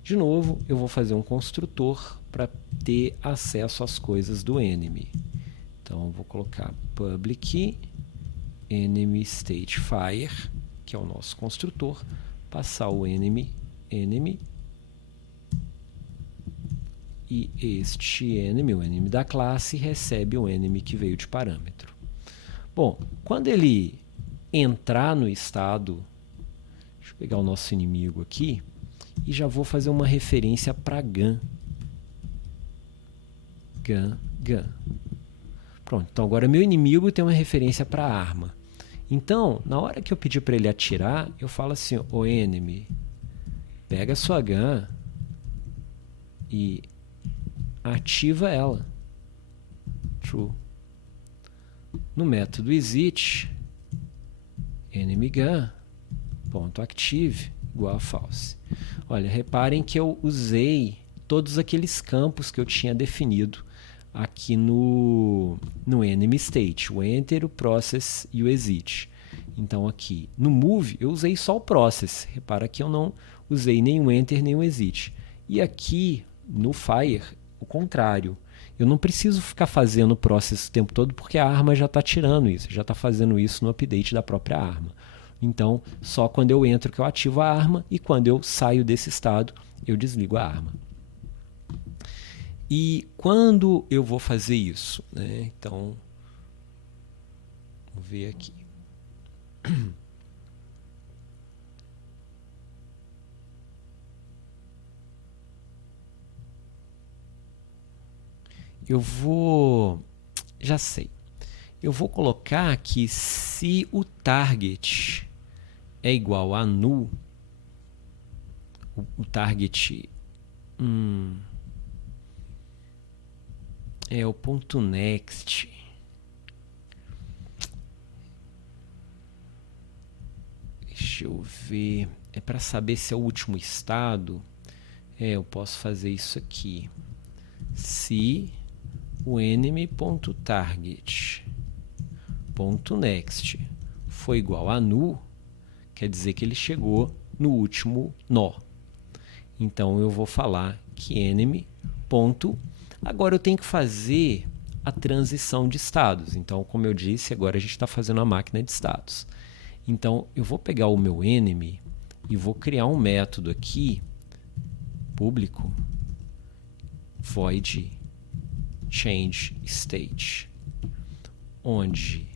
De novo, eu vou fazer um construtor para ter acesso às coisas do enemy. Então vou colocar public enemy state fire, que é o nosso construtor, passar o enemy e este enemy, o enemy da classe, recebe o enemy que veio de parâmetro. Bom, quando ele entrar no estado, deixa eu pegar o nosso inimigo aqui e já vou fazer uma referência para gun. Pronto, então agora meu inimigo tem uma referência para arma. Então, na hora que eu pedir para ele atirar, eu falo assim: o enemy, pega a sua gun e ativa ela. entro no método exit enemyGun.active igual a false. Olha, reparem que eu usei todos aqueles campos que eu tinha definido aqui no enemy state, o enter, o process e o exit. Então aqui no move eu usei só o process. Repara que eu não usei nem o enter nem o exit. E aqui no fire, o contrário. Eu não preciso ficar fazendo o process o tempo todo porque a arma já está tirando isso, já está fazendo isso no update da própria arma. Então, só quando eu entro que eu ativo a arma e quando eu saio desse estado, eu desligo a arma. E quando eu vou fazer isso, né? Então, vamos ver aqui. Eu vou... Já sei. Eu vou colocar que se o target é igual a null, o target é o ponto next. Deixa eu ver. É para saber se é o último estado. Eu posso fazer isso aqui. Se o enemy.target.next foi igual a null, quer dizer que ele chegou no último nó. Então eu vou falar que enemy. Agora eu tenho que fazer a transição de estados. Então, como eu disse, agora a gente está fazendo a máquina de estados. Então eu vou pegar o meu enemy e vou criar um método aqui, público, void change state, onde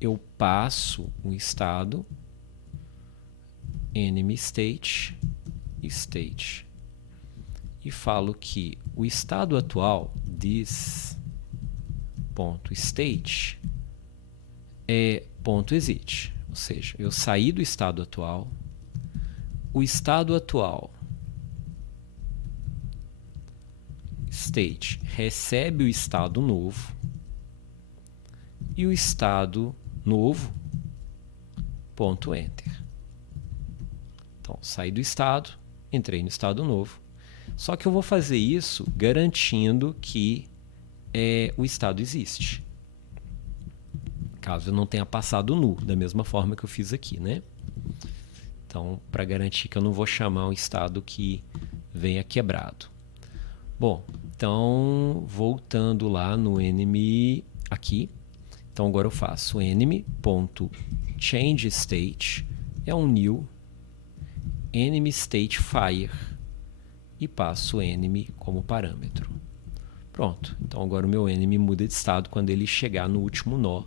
eu passo o estado enemy state e falo que o estado atual this.state é .exit, ou seja, eu saí do estado atual, o estado atual state recebe o estado novo e o estado novo .enter. Então, saí do estado, entrei no estado novo. Só que eu vou fazer isso garantindo que o estado existe. Caso eu não tenha passado null, da mesma forma que eu fiz aqui, né? Então, para garantir que eu não vou chamar um estado que venha quebrado. Bom, então, voltando lá no enemy aqui. Então, agora eu faço enemy.changeState é um new enemy state fire e passo o enemy como parâmetro. Pronto. Então, agora o meu enemy muda de estado quando ele chegar no último nó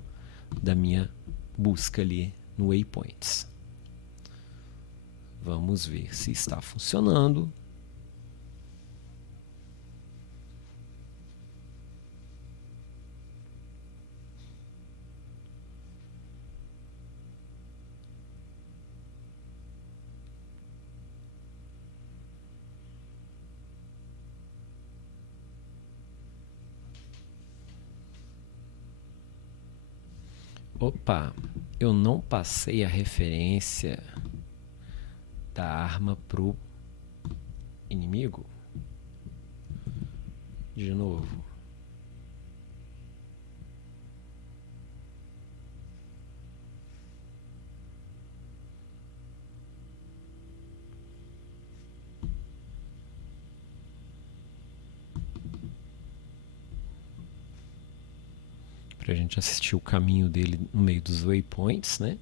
da minha busca ali no waypoints. Vamos ver se está funcionando. Opa, eu não passei a referência da arma pro inimigo. De novo. Para a gente assistir o caminho dele no meio dos waypoints, né?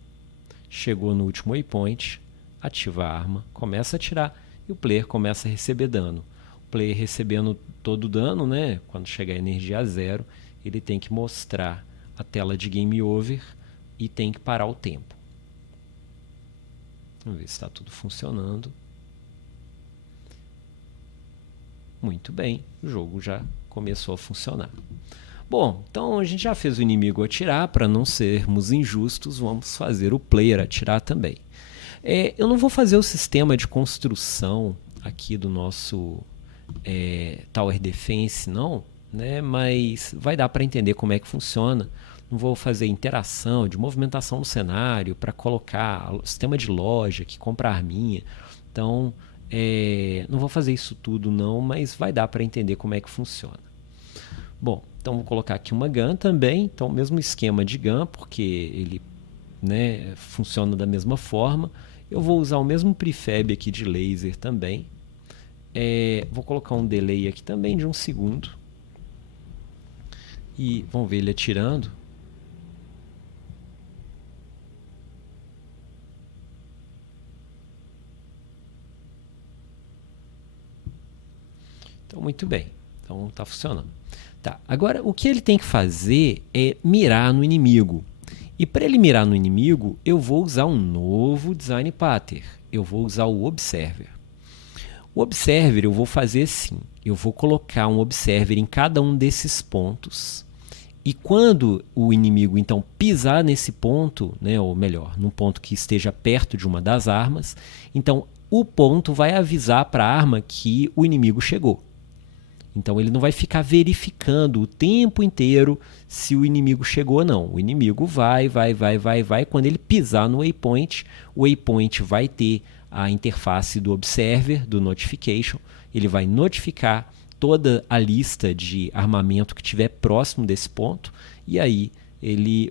Chegou no último waypoint, ativa a arma, começa a atirar e o player começa a receber dano. O player recebendo todo o dano, né? Quando chegar a energia a zero, ele tem que mostrar a tela de game over e tem que parar o tempo. Vamos ver se está tudo funcionando. Muito bem, o jogo já começou a funcionar. Bom, então a gente já fez o inimigo atirar, para não sermos injustos, vamos fazer o player atirar também. Eu não vou fazer o sistema de construção aqui do nosso Tower Defense, não, né? Mas vai dar para entender como é que funciona. Não vou fazer interação de movimentação no cenário para colocar o sistema de loja que compra arminha. Então, não vou fazer isso tudo não, mas vai dar para entender como é que funciona. Bom, então vou colocar aqui uma GAN também. Então, mesmo esquema de GAN, porque ele, né, funciona da mesma forma. Eu vou usar o mesmo prefab aqui de laser também. Vou colocar um delay aqui também de 1 segundo. E vamos ver ele atirando. Então, muito bem. Então, está funcionando. Tá. Agora, o que ele tem que fazer é mirar no inimigo. E para ele mirar no inimigo, eu vou usar um novo design pattern. Eu vou usar o Observer. O Observer eu vou fazer assim. Eu vou colocar um Observer em cada um desses pontos. E quando o inimigo, então, pisar nesse ponto, né, ou melhor, num ponto que esteja perto de uma das armas, então o ponto vai avisar para a arma que o inimigo chegou. Então ele não vai ficar verificando o tempo inteiro se o inimigo chegou ou não. O inimigo vai. Quando ele pisar no waypoint, o waypoint vai ter a interface do Observer, do Notification. Ele vai notificar toda a lista de armamento que estiver próximo desse ponto. E aí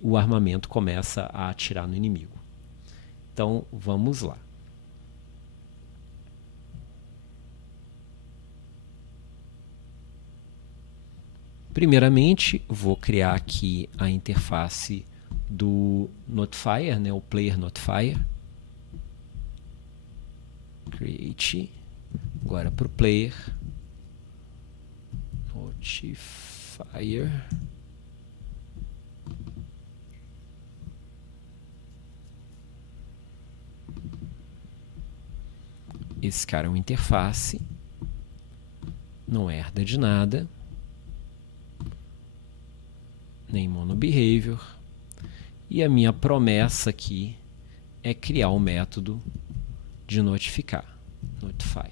o armamento começa a atirar no inimigo. Então vamos lá. Primeiramente, vou criar aqui a interface do Notifier, né, o Player Notifier. Create. Agora para o Player Notifier. Esse cara é uma interface. Não herda de nada. Nem monobehavior. E a minha promessa aqui é criar um método de notificar, notify.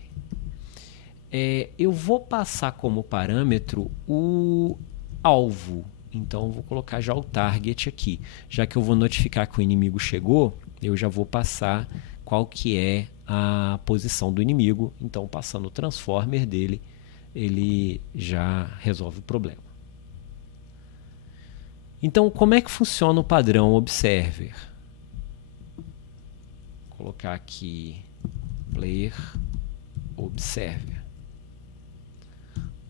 Eu vou passar como parâmetro o alvo, então eu vou colocar já o target aqui. Já que eu vou notificar que o inimigo chegou, eu já vou passar qual que é a posição do inimigo, então passando o transformer dele, ele já resolve o problema. Então, como é que funciona o padrão Observer? Vou colocar aqui Player Observer.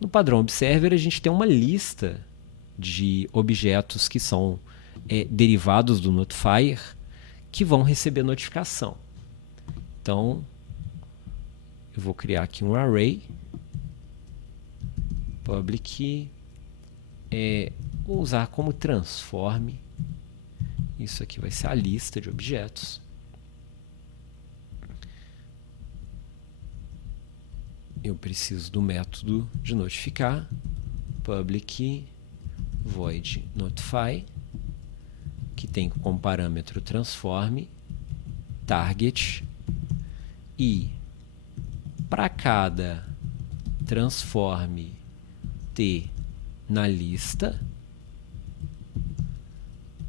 No padrão Observer, a gente tem uma lista de objetos que são derivados do Notifier que vão receber notificação. Então, eu vou criar aqui um array public. Vou usar como transform. Isso aqui vai ser a lista de objetos. Eu preciso do método de notificar. Public void notify, que tem como parâmetro transform target. E para cada transform T na lista,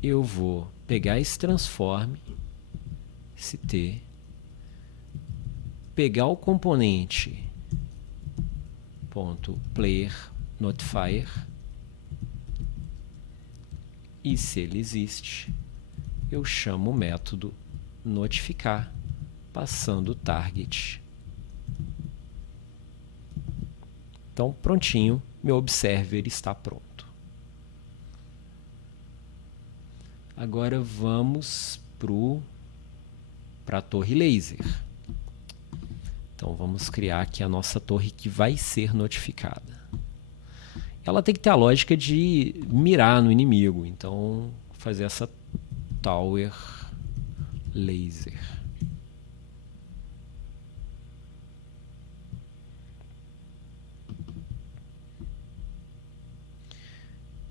eu vou pegar esse transform, esse T, pegar o componente .player notifier, e se ele existe, eu chamo o método notificar, passando o target. Então, prontinho, meu Observer está pronto. Agora vamos para a torre laser. Então vamos criar aqui a nossa torre que vai ser notificada. Ela tem que ter a lógica de mirar no inimigo. Então vou fazer essa Tower Laser.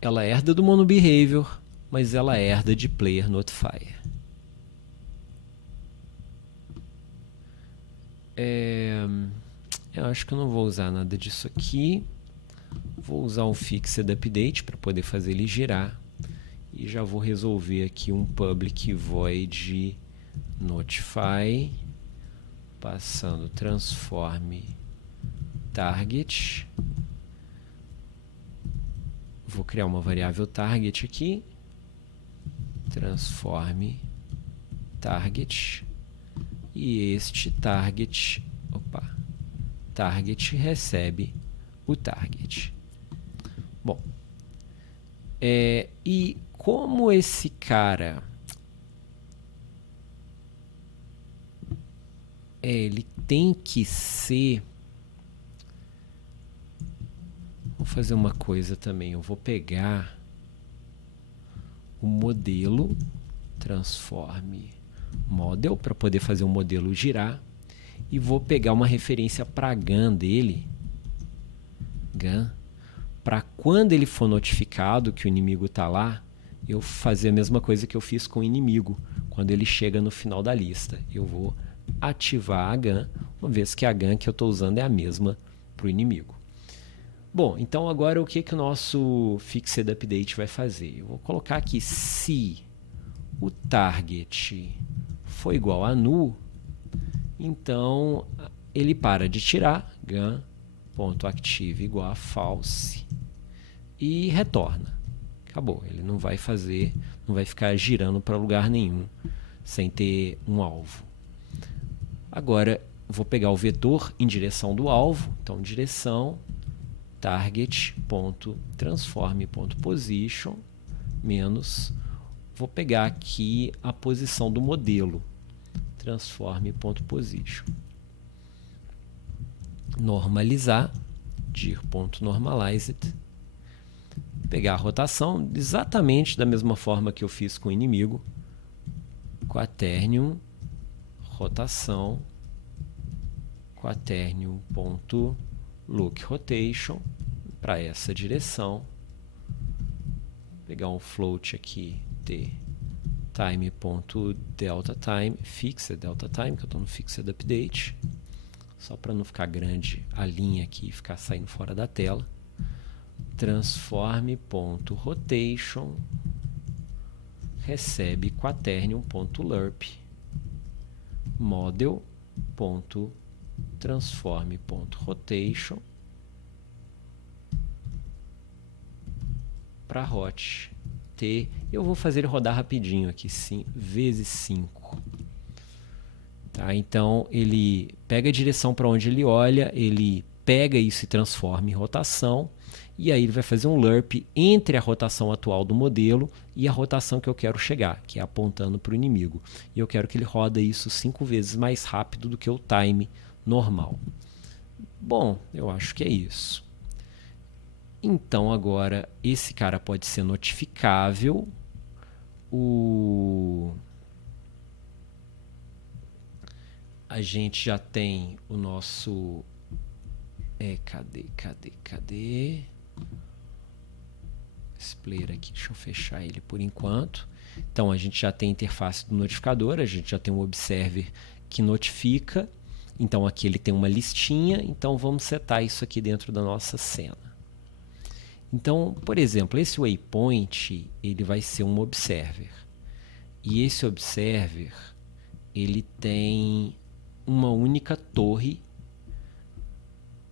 Ela herda do monobehavior, mas ela herda de Player Notifier. Eu acho que eu não vou usar nada disso aqui. Vou usar um fixed update para poder fazer ele girar. E já vou resolver aqui um public void notify, passando transform target. Vou criar uma variável target aqui, transform target, e este target recebe o target. Bom, e como esse cara ele tem que ser, vou fazer uma coisa também, eu vou pegar o modelo transform model para poder fazer o modelo girar, e vou pegar uma referência para GAN dele, para quando ele for notificado que o inimigo está lá, eu fazer a mesma coisa que eu fiz com o inimigo. Quando ele chega no final da lista, eu vou ativar a GAN, uma vez que a GAN que eu estou usando é a mesma para o inimigo. Bom, então agora o que o nosso fixed update vai fazer? Eu vou colocar aqui, se o target for igual a null, então ele para de tirar, GAN.active igual a false, e retorna. Acabou, ele não vai ficar girando para lugar nenhum sem ter um alvo. Agora vou pegar o vetor em direção do alvo, então direção target.transform.position menos, vou pegar aqui a posição do modelo, transform.position, normalizar, dir.normalized, pegar a rotação exatamente da mesma forma que eu fiz com o inimigo, quaternium, rotação, quaternium.look rotation para essa direção, pegar um float aqui, t time.deltaTime, fixed delta time, que eu estou no fixed update, só para não ficar grande a linha aqui e ficar saindo fora da tela. Transform.rotation recebe quaternium.lerp model.transform.rotation para hot t. Eu vou fazer ele rodar rapidinho aqui, vezes 5. Tá? Então ele pega a direção para onde ele olha, ele pega isso e transforma em rotação, e aí ele vai fazer um lerp entre a rotação atual do modelo e a rotação que eu quero chegar, que é apontando para o inimigo. E eu quero que ele roda isso 5 vezes mais rápido do que o time normal. Bom, eu acho que é isso. Então agora esse cara pode ser notificável. A gente já tem o nosso... Cadê? Esse player aqui, deixa eu fechar ele por enquanto. Então a gente já tem a interface do notificador, a gente já tem um observer que notifica. Então aqui ele tem uma listinha, então vamos setar isso aqui dentro da nossa cena. Então, por exemplo, esse waypoint ele vai ser um observer. E esse observer ele tem uma única torre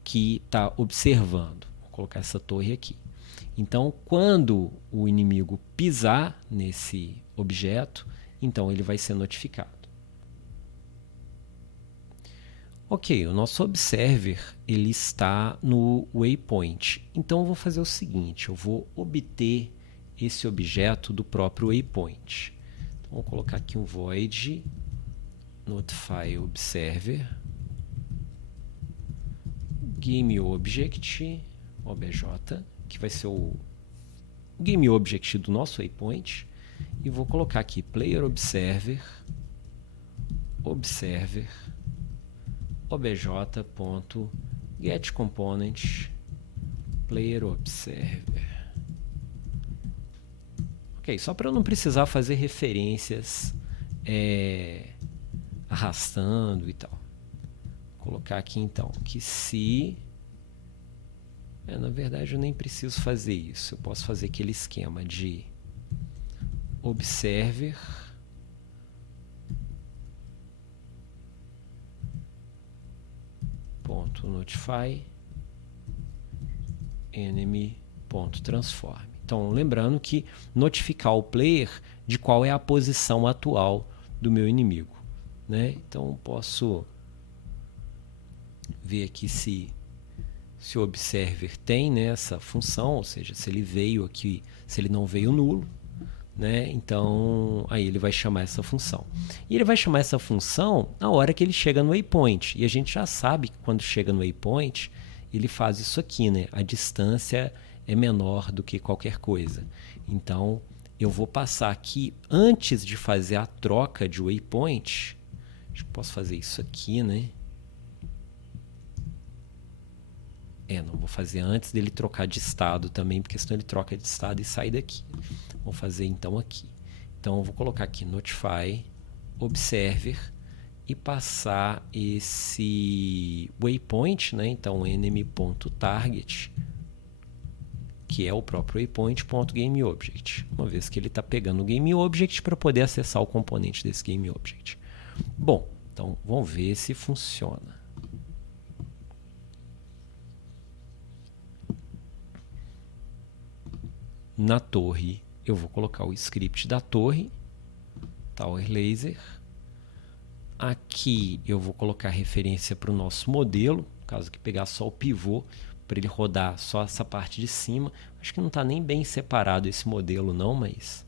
que está observando. Vou colocar essa torre aqui. Então, quando o inimigo pisar nesse objeto, então ele vai ser notificado. Ok, o nosso observer ele está no waypoint. Então, eu vou fazer o seguinte, eu vou obter esse objeto do próprio waypoint. Então, vou colocar aqui um void notify observer GameObject, obj, que vai ser o GameObject do nosso waypoint, e vou colocar aqui player observer obj.getComponent player observer. Ok, só para eu não precisar fazer referências arrastando e tal. Vou colocar aqui então que se Na verdade, eu nem preciso fazer isso. Eu posso fazer aquele esquema de observer ponto notify enemy ponto transform. Então, lembrando que notificar o player de qual é a posição atual do meu inimigo, né? Então, posso ver aqui se o observer tem, né, essa função, ou seja, se ele veio aqui, se ele não veio nulo, né? Então aí ele vai chamar essa função. E ele vai chamar essa função na hora que ele chega no waypoint. E a gente já sabe que quando chega no waypoint, ele faz isso aqui, né? A distância é menor do que qualquer coisa. Então eu vou passar aqui antes de fazer a troca de waypoint. Acho que posso fazer isso aqui, né? Não vou fazer antes dele trocar de estado também, porque senão ele troca de estado e sai daqui. Vou fazer então aqui. Então eu vou colocar aqui notify observer e passar esse waypoint, né? Então enemy.target, que é o próprio waypoint.GameObject, uma vez que ele está pegando o GameObject para poder acessar o componente desse GameObject. Bom, então vamos ver se funciona. Na torre, eu vou colocar o script da torre, Tower Laser. Aqui eu vou colocar referência para o nosso modelo, caso que pegar só o pivô, para ele rodar só essa parte de cima. Acho que não está nem bem separado esse modelo não, mas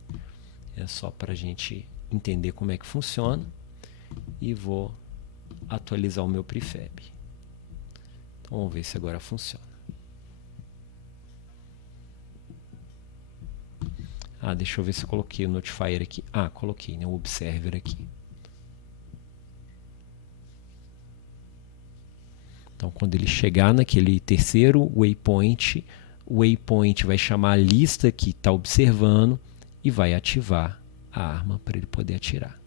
é só para a gente entender como é que funciona. E vou atualizar o meu prefab. Então vamos ver se agora funciona. Deixa eu ver se eu coloquei o notifier aqui. Coloquei, né, o observer aqui. Então, quando ele chegar naquele terceiro waypoint, o waypoint vai chamar a lista que está observando e vai ativar a arma para ele poder atirar.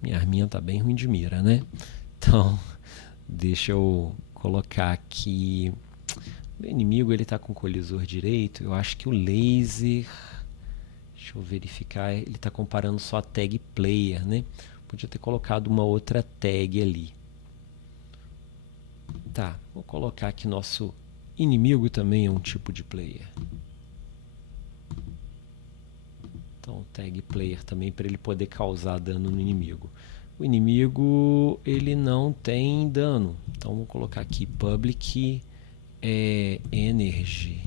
Minha arminha está bem ruim de mira, né? Então, deixa eu colocar aqui... O inimigo ele está com colisor direito. Eu acho que o laser... Deixa eu verificar. Ele está comparando só a tag player, né? Podia ter colocado uma outra tag ali. Tá, vou colocar aqui nosso inimigo também é um tipo de player. Então, tag player também para ele poder causar dano no inimigo. O inimigo ele não tem dano. Então, vou colocar aqui public energy.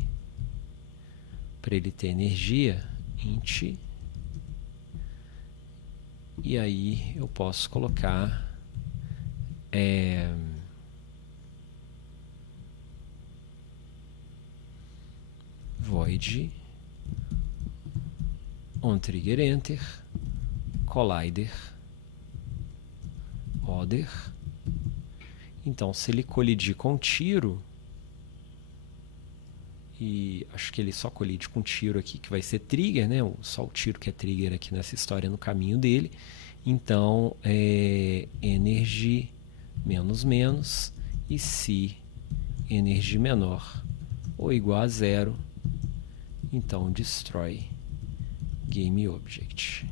Para ele ter energia, int. E aí eu posso colocar void onTriggerEnter collider order. Então, se ele colidir com tiro, e acho que ele só colide com tiro aqui, que vai ser trigger, né? Só o tiro que é trigger aqui nessa história no caminho dele. Então, energy menos menos, e se energy menor ou igual a 0, então destroy GameObject.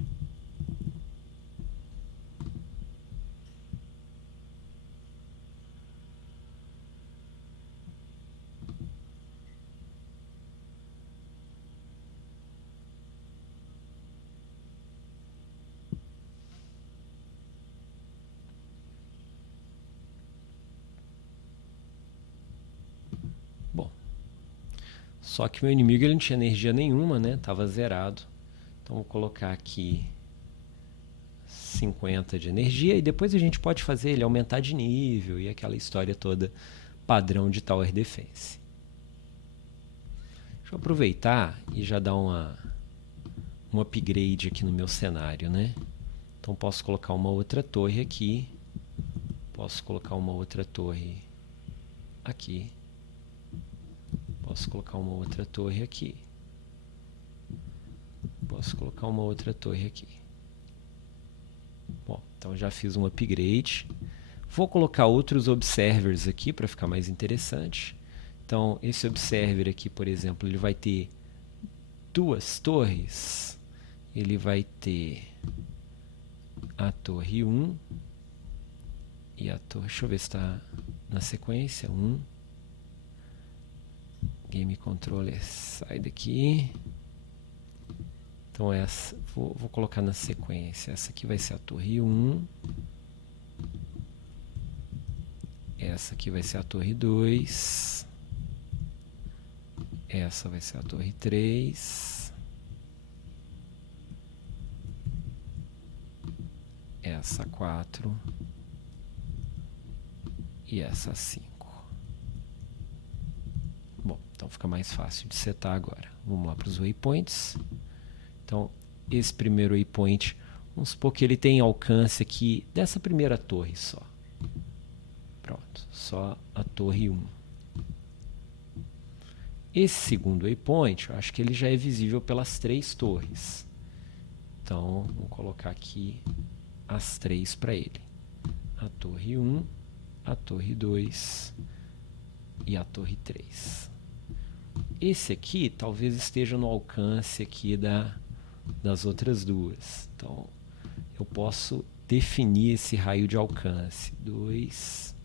Só que meu inimigo ele não tinha energia nenhuma, né? Tava zerado. Então vou colocar aqui 50 de energia e depois a gente pode fazer ele aumentar de nível e aquela história toda padrão de Tower Defense. Deixa eu aproveitar e já dar um upgrade aqui no meu cenário, né? Então posso colocar uma outra torre aqui. Posso colocar uma outra torre aqui. Posso colocar uma outra torre aqui. Posso colocar uma outra torre aqui. Bom, então já fiz um upgrade. Vou colocar outros observers aqui para ficar mais interessante. Então, esse observer aqui, por exemplo, ele vai ter duas torres. Ele vai ter a torre 1 e a torre... Deixa eu ver se está na sequência. 1. Game Controller, sai daqui. Então, essa vou colocar na sequência. Essa aqui vai ser a torre 1. Essa aqui vai ser a torre 2. Essa vai ser a torre 3. Essa 4. E essa 5. Bom, então fica mais fácil de setar agora. Vamos lá para os waypoints. Então, esse primeiro waypoint, vamos supor que ele tem alcance aqui dessa primeira torre só. Pronto, só a torre 1. Esse segundo waypoint, eu acho que ele já é visível pelas 3 torres. Então, vou colocar aqui as 3 para ele. A torre 1, a torre 2 e a torre 3. Esse aqui talvez esteja no alcance aqui das outras duas. Então, eu posso definir esse raio de alcance. 2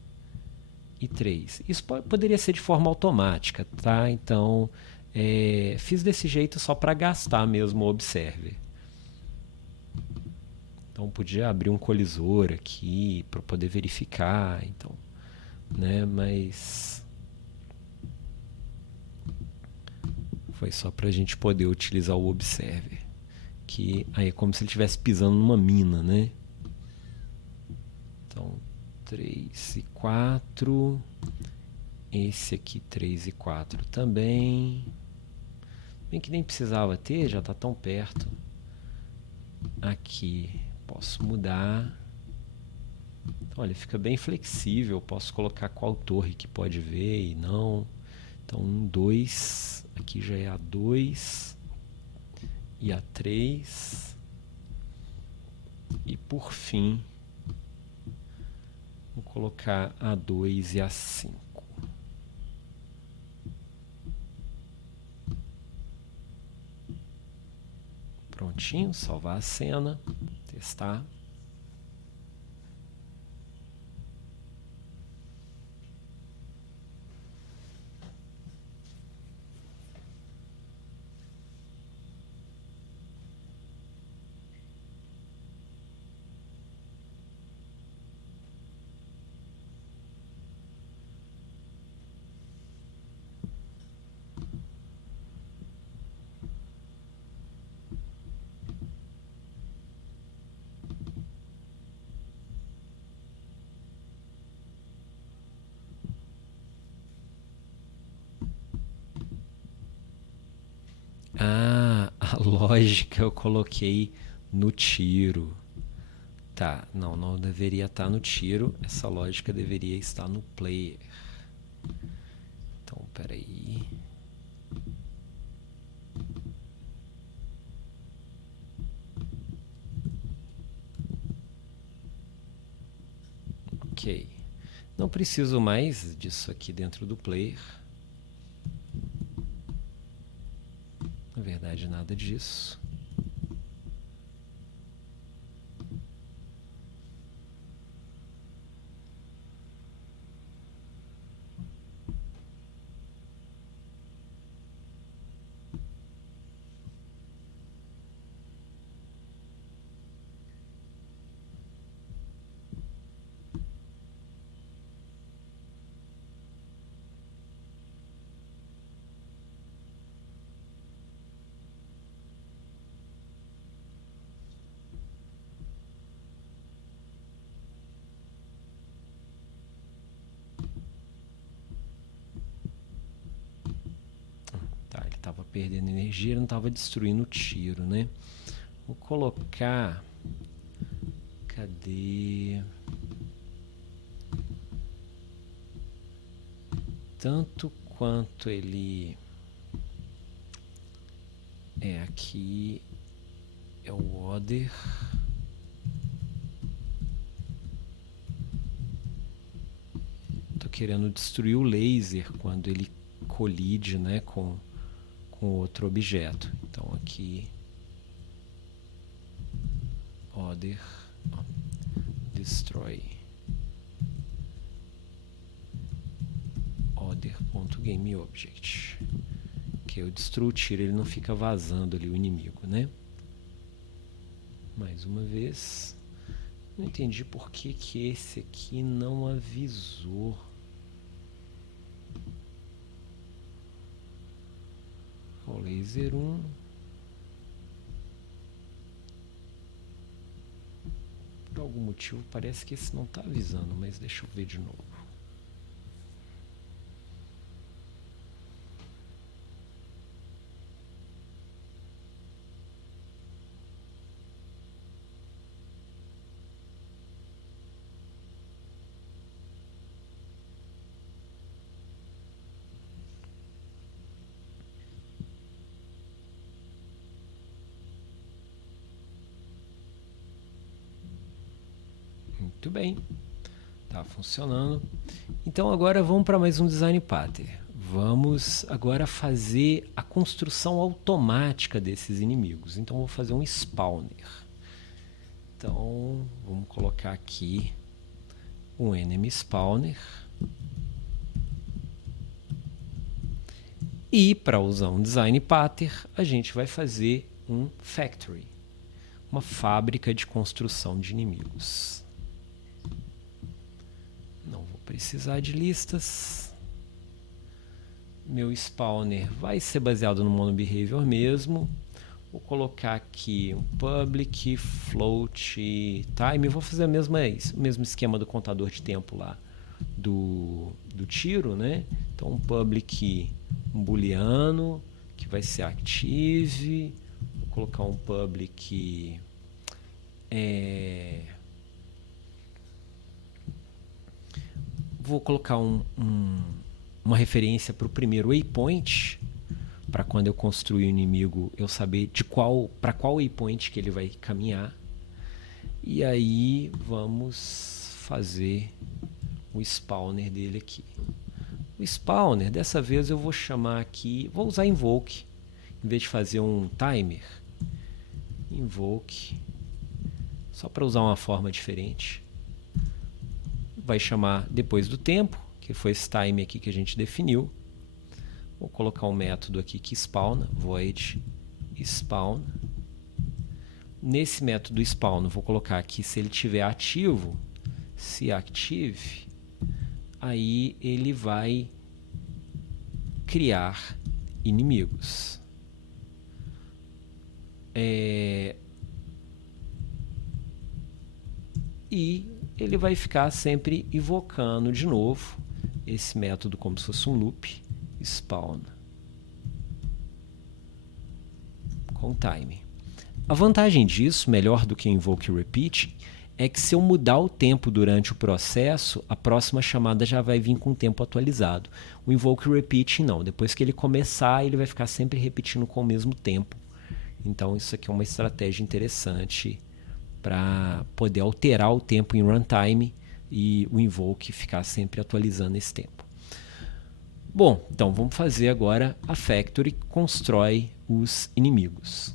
e 3. Isso poderia ser de forma automática, tá? Então, fiz desse jeito só para gastar mesmo o observer. Então, podia abrir um colisor aqui para poder verificar, então, né? Mas foi só para a gente poder utilizar o observer, que aí é como se ele estivesse pisando numa mina, né? Então, 3 e 4. Esse aqui 3 e 4 também. Bem que nem precisava ter, já está tão perto. Aqui posso mudar. Então, olha, fica bem flexível. Posso colocar qual torre que pode ver e não. Então, 1, 2. Aqui já é a 2 e a 3. E por fim, vou colocar a 2 e a 5. Prontinho, salvar a cena, testar. Ah, a lógica eu coloquei no tiro. Tá, não deveria estar no tiro. Essa lógica deveria estar no player. Então, peraí. Ok. Não preciso mais disso aqui dentro do player. Na verdade, nada disso. Ele estava perdendo energia, ele não estava destruindo o tiro, né? Vou colocar... Cadê? Tanto quanto ele... aqui é o order. querendo destruir o laser quando ele colide, né, com outro objeto. Então aqui other destroy other.GameObject, que eu destruo o tiro, ele não fica vazando ali o inimigo, né? Mais uma vez, não entendi por que esse aqui não avisou. O laser 1. Por algum motivo parece que esse não está avisando, mas deixa eu ver de novo. Muito bem, está funcionando. Então agora vamos para mais um design pattern. Vamos agora fazer a construção automática desses inimigos. Então vou fazer um spawner. Então vamos colocar aqui um enemy spawner. E para usar um design pattern, a gente vai fazer um factory, uma fábrica de construção de inimigos. Não vou precisar de listas. Meu spawner vai ser baseado no monobehavior mesmo. Vou colocar aqui um public float time. Vou fazer o mesmo esquema do contador de tempo lá do tiro, né? Então um public, um booleano que vai ser active. Vou colocar um public vou colocar uma referência para o primeiro waypoint, para quando eu construir o inimigo eu saber para qual waypoint que ele vai caminhar. E aí vamos fazer o spawner dele aqui. O spawner, dessa vez eu vou chamar aqui, vou usar invoke, em vez de fazer um timer, invoke, só para usar uma forma diferente. Vai chamar depois do tempo, que foi esse time aqui que a gente definiu. Vou colocar um método aqui que spawna, void spawn. Nesse método spawn, vou colocar aqui se ele estiver ativo, se active, aí ele vai criar inimigos. E ele vai ficar sempre invocando de novo esse método como se fosse um loop, spawn com time. A vantagem disso, melhor do que invoke repeat, é que se eu mudar o tempo durante o processo, a próxima chamada já vai vir com o tempo atualizado. O invoke repeat não, depois que ele começar, ele vai ficar sempre repetindo com o mesmo tempo. Então isso aqui é uma estratégia interessante para poder alterar o tempo em runtime e o invoke ficar sempre atualizando esse tempo. Bom, então vamos fazer agora a factory que constrói os inimigos.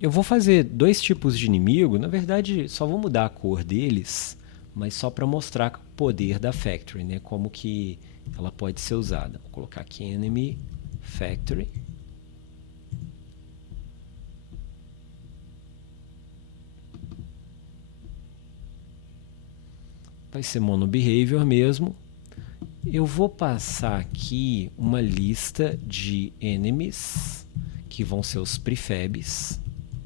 Eu vou fazer dois tipos de inimigo, na verdade só vou mudar a cor deles, mas só para mostrar o poder da factory, né? Como que ela pode ser usada. Vou colocar aqui enemy factory. Vai ser monobehavior mesmo. Eu vou passar aqui uma lista de enemies, que vão ser os prefabs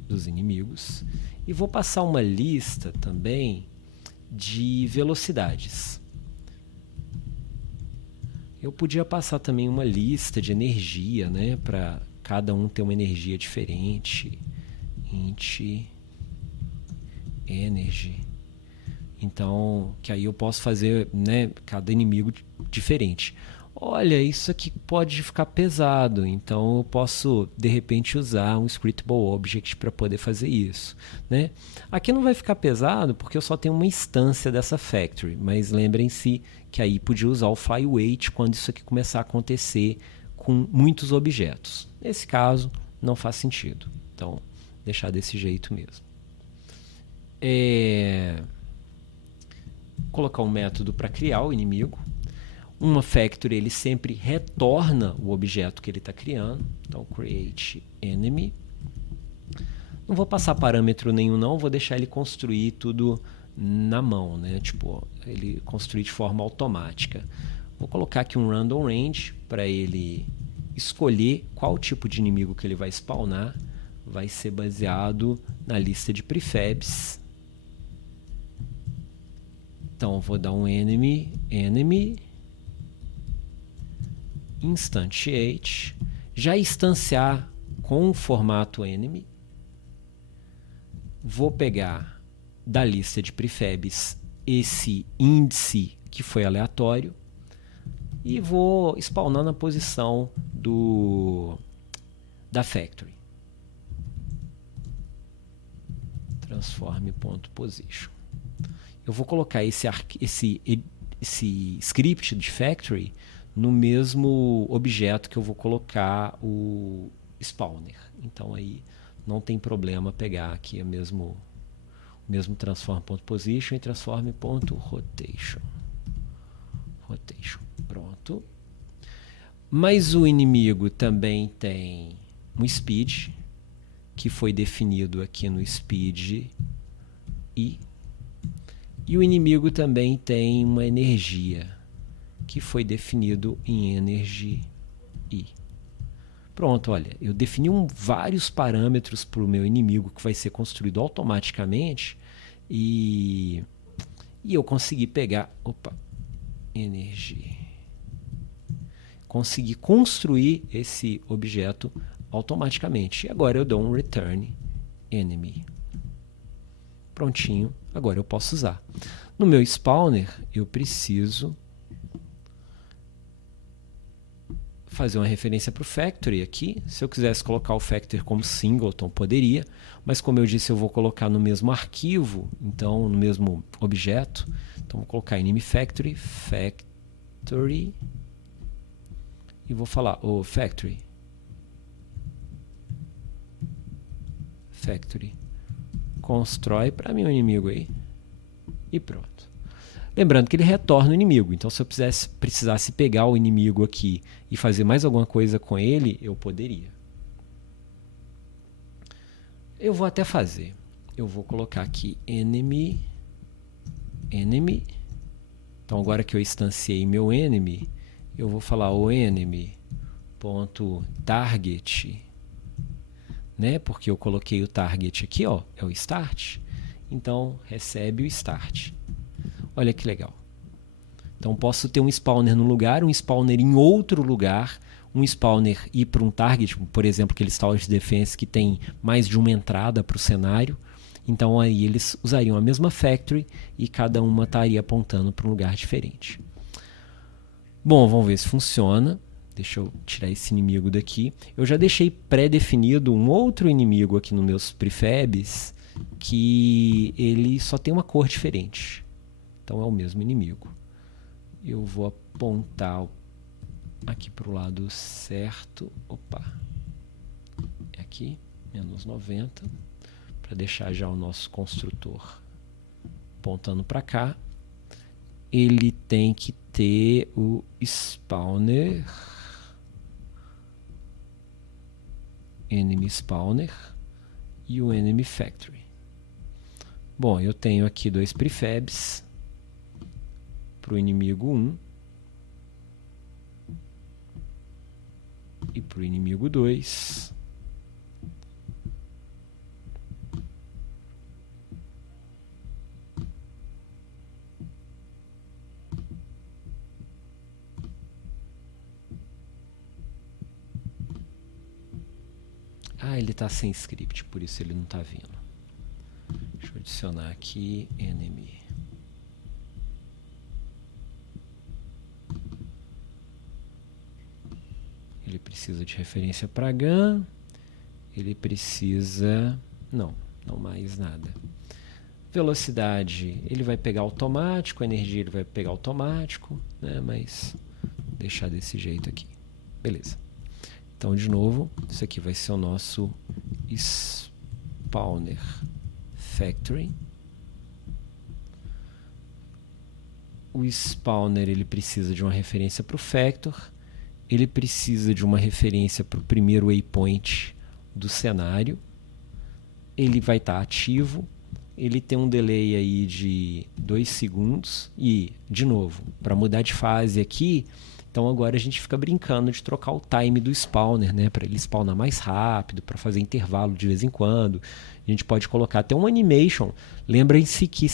dos inimigos. E vou passar uma lista também de velocidades. Eu podia passar também uma lista de energia, né, para cada um ter uma energia diferente. Int energy. Então, que aí eu posso fazer, né, cada inimigo diferente. olha, isso aqui pode ficar pesado, então eu posso de repente usar um scriptable object para poder fazer isso, né? Aqui não vai ficar pesado porque eu só tenho uma instância dessa factory, mas lembrem-se que aí podia usar o flyweight quando isso aqui começar a acontecer com muitos objetos. Nesse caso, não faz sentido. Então, deixar desse jeito mesmo. Colocar um método para criar o inimigo. Uma factory ele sempre retorna o objeto que ele está criando. Então, create enemy. Não vou passar parâmetro nenhum não, vou deixar ele construir tudo na mão, né? Tipo, ele construir de forma automática. Vou colocar aqui um random range para ele escolher qual tipo de inimigo que ele vai spawnar. Vai ser baseado na lista de prefabs. Então, vou dar um enemy instantiate, já instanciar com o formato enemy. Vou pegar da lista de prefabs esse índice que foi aleatório e vou spawnar na posição da factory. Transform.position. Eu vou colocar esse script de factory no mesmo objeto que eu vou colocar o spawner. Então aí não tem problema pegar aqui o mesmo transform.position e transform.rotation. Pronto. Mas o inimigo também tem um speed que foi definido aqui no speed e o inimigo também tem uma energia que foi definido em energy e. Pronto, olha, eu defini vários parâmetros para o meu inimigo que vai ser construído automaticamente e eu consegui pegar, energy, consegui construir esse objeto automaticamente. E agora eu dou um return enemy. Prontinho, agora eu posso usar. No meu spawner, eu preciso fazer uma referência para o factory aqui. Se eu quisesse colocar o factory como singleton, poderia, mas como eu disse, eu vou colocar no mesmo arquivo, então no mesmo objeto. Então vou colocar enemy factory e vou falar factory constrói para mim um inimigo aí e pronto. Lembrando que ele retorna o inimigo, então se eu precisasse pegar o inimigo aqui e fazer mais alguma coisa com ele, eu poderia. Eu vou até fazer. Eu vou colocar aqui enemy. Então agora que eu instanciei meu enemy, eu vou falar o enemy.target, né? Porque eu coloquei o target aqui, ó, é o start. Então recebe o start. Olha que legal. Então posso ter um spawner num lugar, um spawner em outro lugar, um spawner ir para um target, por exemplo, aqueles towers de defense que tem mais de uma entrada para o cenário. Então aí eles usariam a mesma factory e cada uma estaria apontando para um lugar diferente. Bom, vamos ver se funciona. Deixa eu tirar esse inimigo daqui. Eu já deixei pré-definido um outro inimigo aqui nos meus prefabs que ele só tem uma cor diferente. Então é o mesmo inimigo. Eu vou apontar aqui para o lado certo. É aqui, menos 90. Para deixar já o nosso construtor apontando para cá. Ele tem que ter o spawner. Enemy spawner. E o enemy factory. Bom, eu tenho aqui dois prefabs. Para o inimigo 1 e para o inimigo 2. Ele está sem script, por isso ele não está vindo. Deixa eu adicionar aqui enemy. precisa de referência para GAN, ele precisa... não mais nada. Velocidade, ele vai pegar automático, energia ele vai pegar automático, né? Mas deixar desse jeito aqui. Beleza. Então, de novo, isso aqui vai ser o nosso spawner factory. O spawner ele precisa de uma referência para o factor, ele precisa de uma referência para o primeiro waypoint do cenário, ele vai estar ativo, ele tem um delay aí de 2 segundos e, de novo, para mudar de fase aqui, então agora a gente fica brincando de trocar o time do spawner, né, para ele spawnar mais rápido, para fazer intervalo de vez em quando. A gente pode colocar até um animation. Lembrem-se que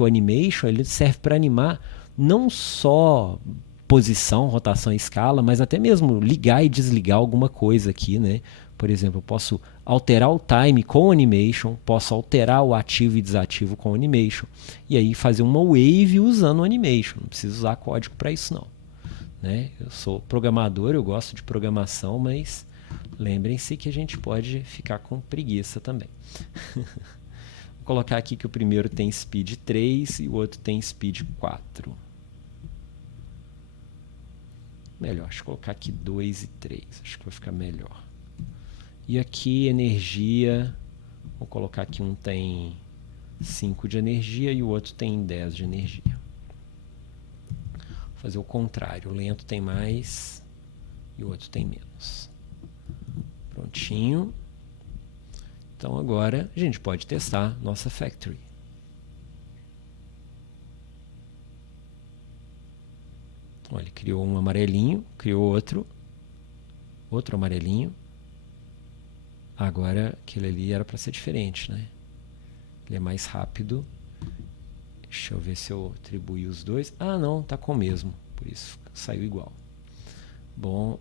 o animation ele serve para animar não só posição, rotação e escala, mas até mesmo ligar e desligar alguma coisa aqui, né? Por exemplo, eu posso alterar o time com animation, posso alterar o ativo e desativo com animation, e aí fazer uma wave usando o animation. Não preciso usar código para isso não, né? Eu sou programador, eu gosto de programação, mas lembrem-se que a gente pode ficar com preguiça também. Vou colocar aqui que o primeiro tem speed 3 e o outro tem speed 4. Melhor, acho que colocar aqui 2 e 3, acho que vai ficar melhor. E aqui energia, vou colocar aqui um tem 5 de energia e o outro tem 10 de energia. Vou fazer o contrário, o lento tem mais e o outro tem menos. Prontinho. Então agora a gente pode testar nossa factory. Olha, ele criou um amarelinho, criou outro amarelinho. Agora aquele ali era para ser diferente, né? Ele é mais rápido. Deixa eu ver se eu atribuí os dois. Ah, não, tá com o mesmo, por isso saiu igual. Bom,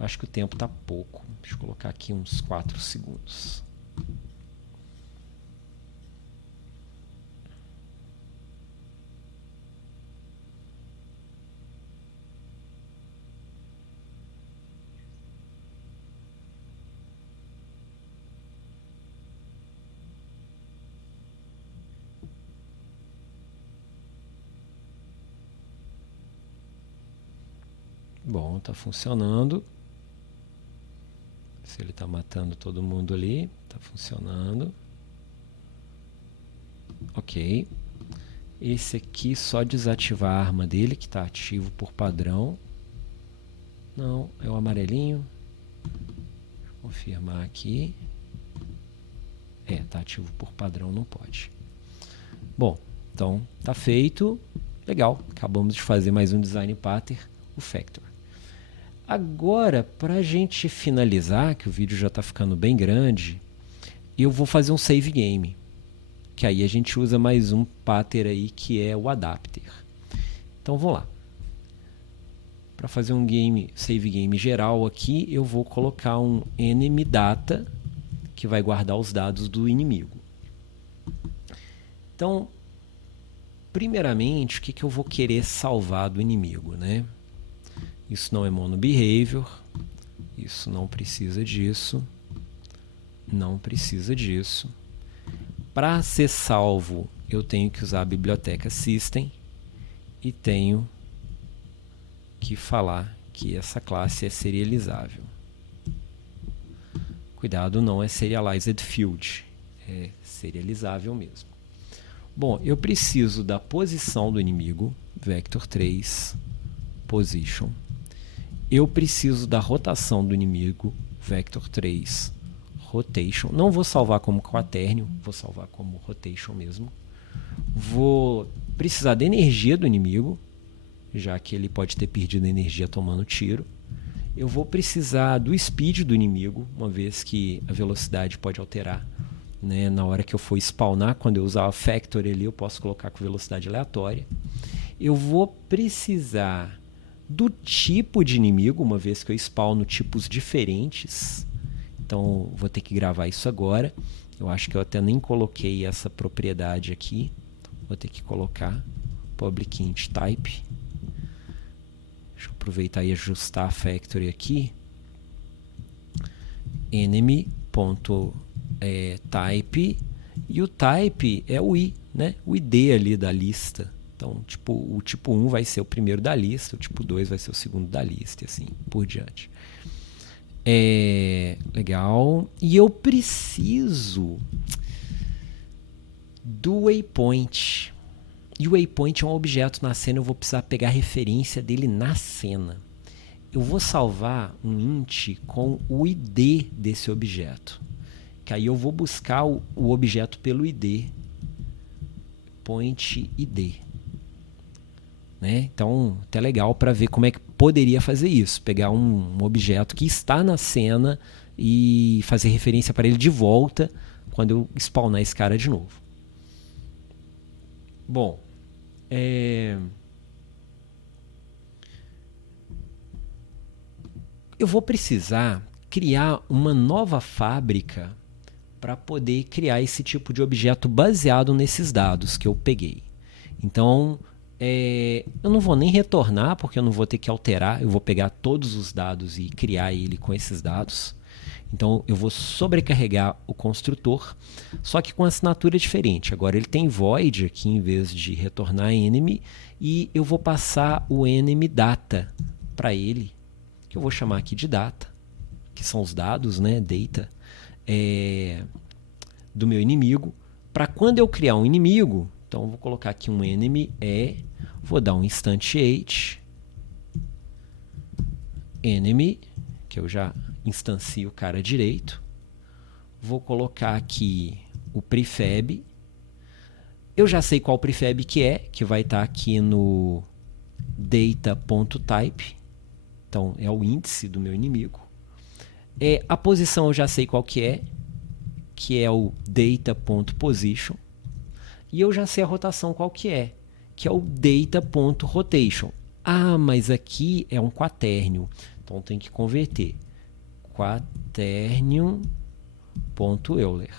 acho que o tempo tá pouco. Deixa eu colocar aqui uns 4 segundos. Bom, tá funcionando. Se ele tá matando todo mundo ali, tá funcionando. Ok. Esse aqui só desativar a arma dele, que está ativo por padrão. Não, é o amarelinho. Vou confirmar aqui. Tá ativo por padrão, não pode. Bom, então tá feito. Legal, acabamos de fazer mais um design pattern, o factor. Agora, para a gente finalizar, que o vídeo já está ficando bem grande, eu vou fazer um save game. Que aí a gente usa mais um pattern aí, que é o adapter. Então, vou lá. Para fazer um save game geral aqui, eu vou colocar um enemy data, que vai guardar os dados do inimigo. Então, primeiramente, o que eu vou querer salvar do inimigo, né? Isso não é monobehavior, isso não precisa disso, não precisa disso. Para ser salvo, eu tenho que usar a biblioteca system e tenho que falar que essa classe é serializável. Cuidado, não é serialized field, é serializável mesmo. Bom, eu preciso da posição do inimigo, vector3 position. Eu preciso da rotação do inimigo, vector3 rotation. Não vou salvar como quaternio, vou salvar como rotation mesmo. Vou precisar da energia do inimigo, já que ele pode ter perdido energia tomando tiro. Eu vou precisar do speed do inimigo, uma vez que a velocidade pode alterar, né? Na hora que eu for spawnar, quando eu usar a factory ali, eu posso colocar com velocidade aleatória. Eu vou precisar do tipo de inimigo, uma vez que eu spawno tipos diferentes. Então, vou ter que gravar isso agora. Eu acho que eu até nem coloquei essa propriedade aqui. Vou ter que colocar public int type. Deixa eu aproveitar e ajustar a factory aqui. Enemy.type, e o type é o i, né? O id ali da lista. Então, o tipo 1 vai ser o primeiro da lista, o tipo 2 vai ser o segundo da lista, e assim por diante. Legal. E eu preciso do waypoint. E o waypoint é um objeto na cena, eu vou precisar pegar a referência dele na cena. Eu vou salvar um int com o id desse objeto. Que aí eu vou buscar o objeto pelo id. Point id. Né? Então, até legal para ver como é que poderia fazer isso. Pegar um objeto que está na cena e fazer referência para ele de volta quando eu spawnar esse cara de novo. Bom, eu vou precisar criar uma nova fábrica para poder criar esse tipo de objeto baseado nesses dados que eu peguei. Então, eu não vou nem retornar, porque eu não vou ter que alterar. Eu vou pegar todos os dados e criar ele com esses dados. Então, eu vou sobrecarregar o construtor, só que com assinatura diferente. Agora, ele tem void aqui em vez de retornar enemy, e eu vou passar o enemy data para ele, que eu vou chamar aqui de data, que são os dados, né, data, do meu inimigo. Para quando eu criar um inimigo, então eu vou colocar aqui um enemy vou dar um instantiate enemy, que eu já instancio o cara direito. Vou colocar aqui o prefab. Eu já sei qual prefab que vai estar aqui no data.type. Então, é o índice do meu inimigo. A posição eu já sei qual que é o data.position. E eu já sei a rotação qual que é o data.rotation. Ah, mas aqui é um quaternio. Então, tem que converter. Quaternium.euler.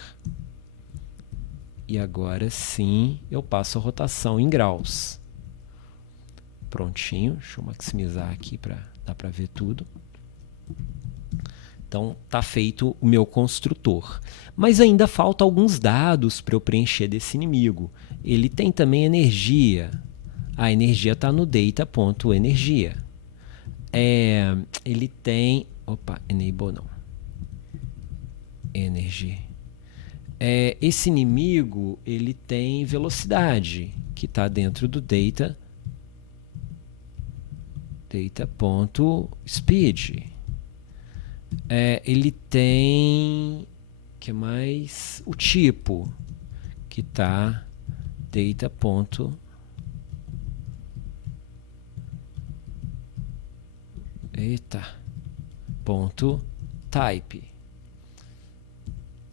E agora sim eu passo a rotação em graus. Prontinho. Deixa eu maximizar aqui para dar para ver tudo. Então, está feito o meu construtor. Mas ainda falta alguns dados para eu preencher desse inimigo. Ele tem também energia. A energia está no data.energia. Ele tem... Opa, enable não. Energy. Esse inimigo, ele tem velocidade, que está dentro do data.speed. Ele tem... que mais? O tipo, que está data. Ponto type.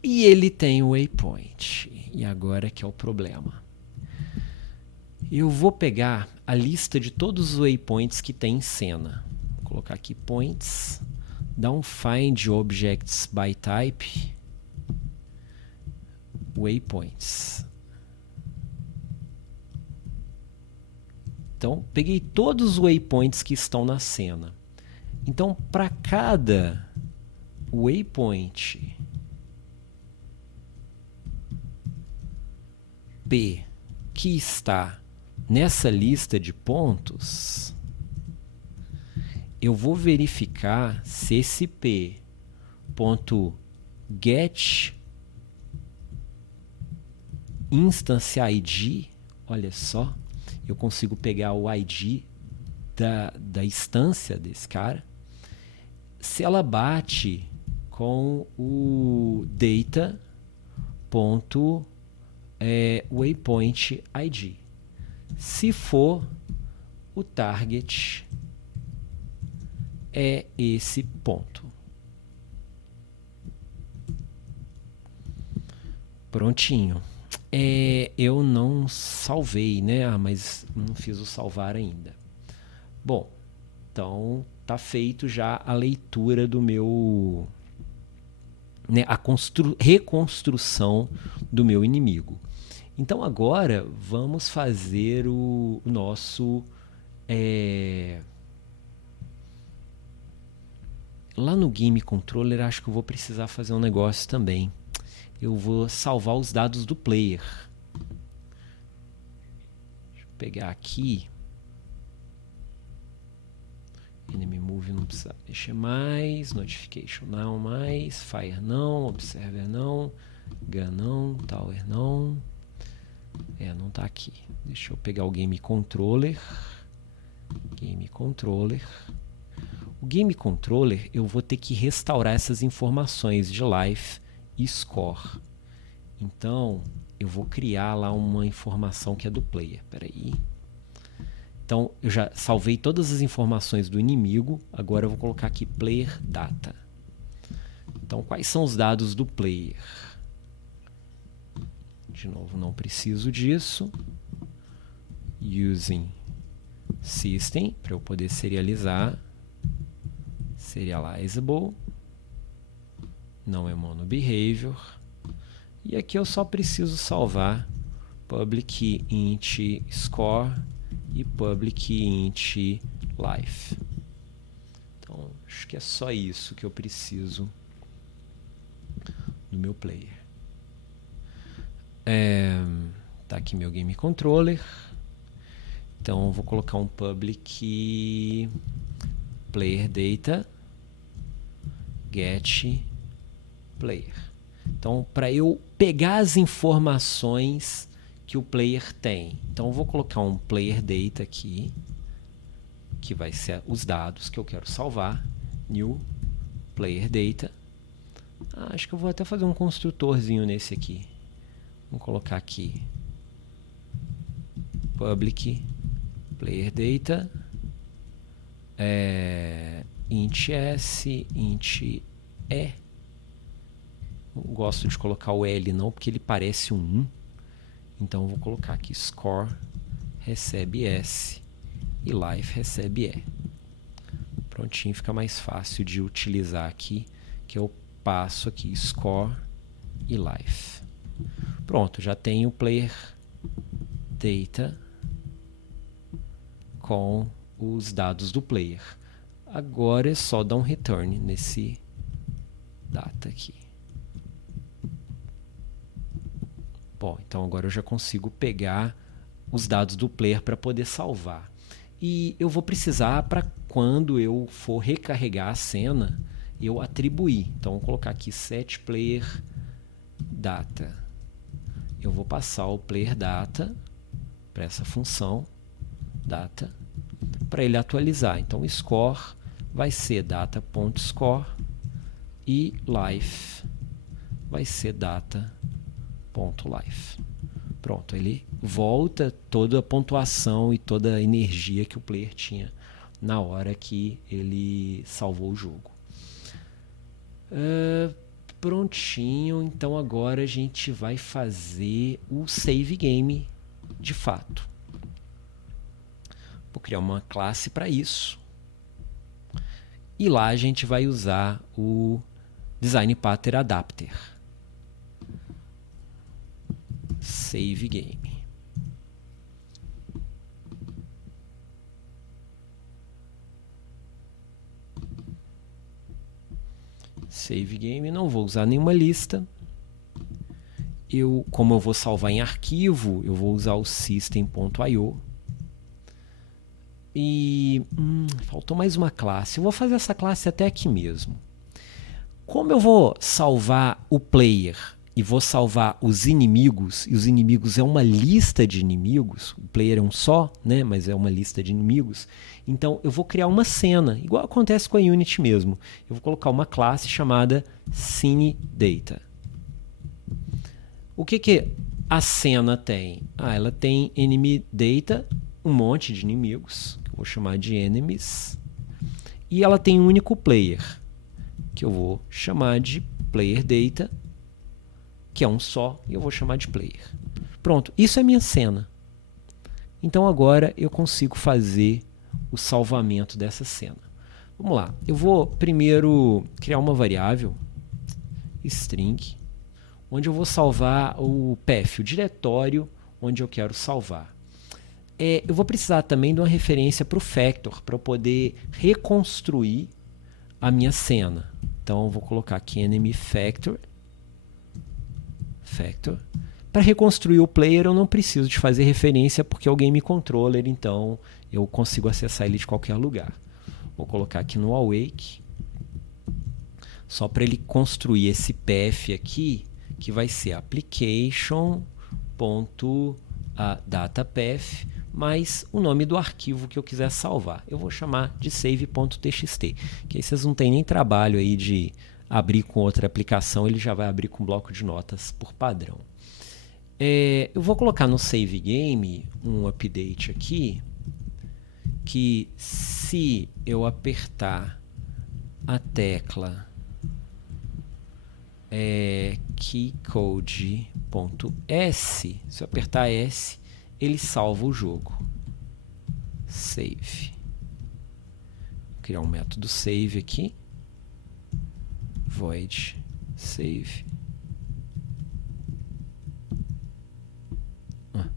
E ele tem o waypoint. E agora que é o problema. Eu vou pegar a lista de todos os waypoints que tem em cena. Vou colocar aqui points. Dar um find objects by type. Waypoints. Então, peguei todos os waypoints que estão na cena. Então, para cada waypoint P que está nessa lista de pontos, eu vou verificar se esse P.get instance ID, olha só, eu consigo pegar o ID da instância desse cara, se ela bate com o data.waypoint ID. Se for, o target é esse ponto. Prontinho. Eu não salvei, né? Mas não fiz o salvar ainda. Bom, então tá feito já a leitura do meu... né, a reconstrução do meu inimigo. Então agora vamos fazer o nosso lá no Game Controller acho que eu vou precisar fazer um negócio também. Eu vou salvar os dados do player. Deixa eu pegar aqui. Enemy Move não precisa mexer mais. Notification não mais. Fire não. Observer não. Gun não. Tower não. Não tá aqui. Deixa eu pegar o Game Controller. Game Controller. O Game Controller eu vou ter que restaurar essas informações de life e score. Então eu vou criar lá uma informação que é do player. Espera aí. Então eu já salvei todas as informações do inimigo. Agora eu vou colocar aqui player data. Então quais são os dados do player? De novo, não preciso disso. Using system para eu poder serializar. Serializable. Não é monobehavior. E aqui eu só preciso salvar public int score e public int life. Então, acho que é só isso que eu preciso do meu player. Tá aqui meu Game Controller. Então, eu vou colocar um public player data get player. Então, para eu pegar as informações que o player tem. Então, eu vou colocar um player data aqui, que vai ser os dados que eu quero salvar. New player data. Acho que eu vou até fazer um construtorzinho nesse aqui. Vamos colocar aqui public player data int s, int e. Não gosto de colocar o L não, porque ele parece um 1. Então eu vou colocar aqui score recebe S e life recebe E. Prontinho, fica mais fácil de utilizar aqui, que eu passo aqui score e life. Pronto, já tenho o player data com os dados do player. Agora é só dar um return nesse data aqui. Bom, então agora eu já consigo pegar os dados do player para poder salvar. E eu vou precisar, para quando eu for recarregar a cena, eu atribuir. Então, vou colocar aqui set player data. Eu vou passar o player data para essa função data para ele atualizar. Então, o score vai ser data.score e life vai ser data.life. Pronto, ele volta toda a pontuação e toda a energia que o player tinha na hora que ele salvou o jogo. Prontinho, então agora a gente vai fazer o save game de fato. Vou criar uma classe para isso. E lá a gente vai usar o Design Pattern Adapter. Save game. Save game, não vou usar nenhuma lista. Como eu vou salvar em arquivo, eu vou usar o system.io. E faltou mais uma classe. Eu vou fazer essa classe até aqui mesmo. Como eu vou salvar o player e vou salvar os inimigos, e os inimigos é uma lista de inimigos, o player é um só, né, mas é uma lista de inimigos, então eu vou criar uma cena, igual acontece com a Unity mesmo. Eu vou colocar uma classe chamada SceneData. O que a cena tem? Ela tem enemy data, um monte de inimigos, que eu vou chamar de enemies, e ela tem um único player, que eu vou chamar de player data, que é um só, e eu vou chamar de player. Pronto, isso é minha cena. Então agora eu consigo fazer o salvamento dessa cena. Vamos lá, eu vou primeiro criar uma variável, string, onde eu vou salvar o path, o diretório onde eu quero salvar. Eu vou precisar também de uma referência para o factor, para eu poder reconstruir a minha cena. Então eu vou colocar aqui enemy factor. Para reconstruir o player eu não preciso de fazer referência porque é o game controller, então eu consigo acessar ele de qualquer lugar. Vou colocar aqui no awake, só para ele construir esse path aqui, que vai ser application.datapath mais o nome do arquivo que eu quiser salvar. Eu vou chamar de save.txt, que aí vocês não têm nem trabalho aí de abrir com outra aplicação, ele já vai abrir com bloco de notas por padrão. Eu vou colocar no save game um update aqui, que se eu apertar a tecla keycode.s, se eu apertar S, ele salva o jogo. Save. Vou criar um método save aqui. Void save.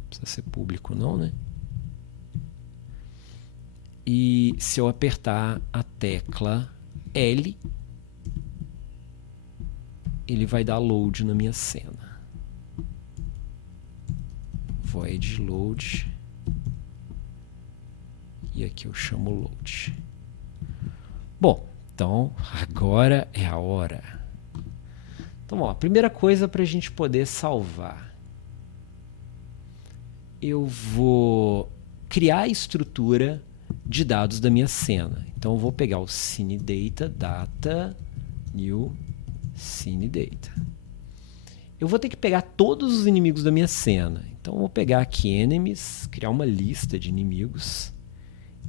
Precisa ser público não, né? E se eu apertar a tecla L, ele vai dar load na minha cena. Void load. E aqui eu chamo load. Bom, então agora é a hora. Então, ó, a primeira coisa para a gente poder salvar. Eu vou criar a estrutura de dados da minha cena. Então eu vou pegar o scene data, new scene data. Eu vou ter que pegar todos os inimigos da minha cena. Então eu vou pegar aqui enemies, criar uma lista de inimigos.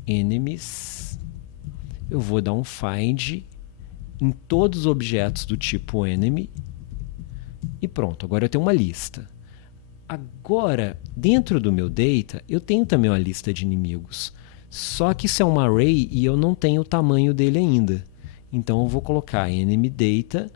Enemies. Eu vou dar um find em todos os objetos do tipo enemy. E pronto, agora eu tenho uma lista. Agora, dentro do meu data, eu tenho também uma lista de inimigos. Só que isso é um array e eu não tenho o tamanho dele ainda. Então eu vou colocar enemy data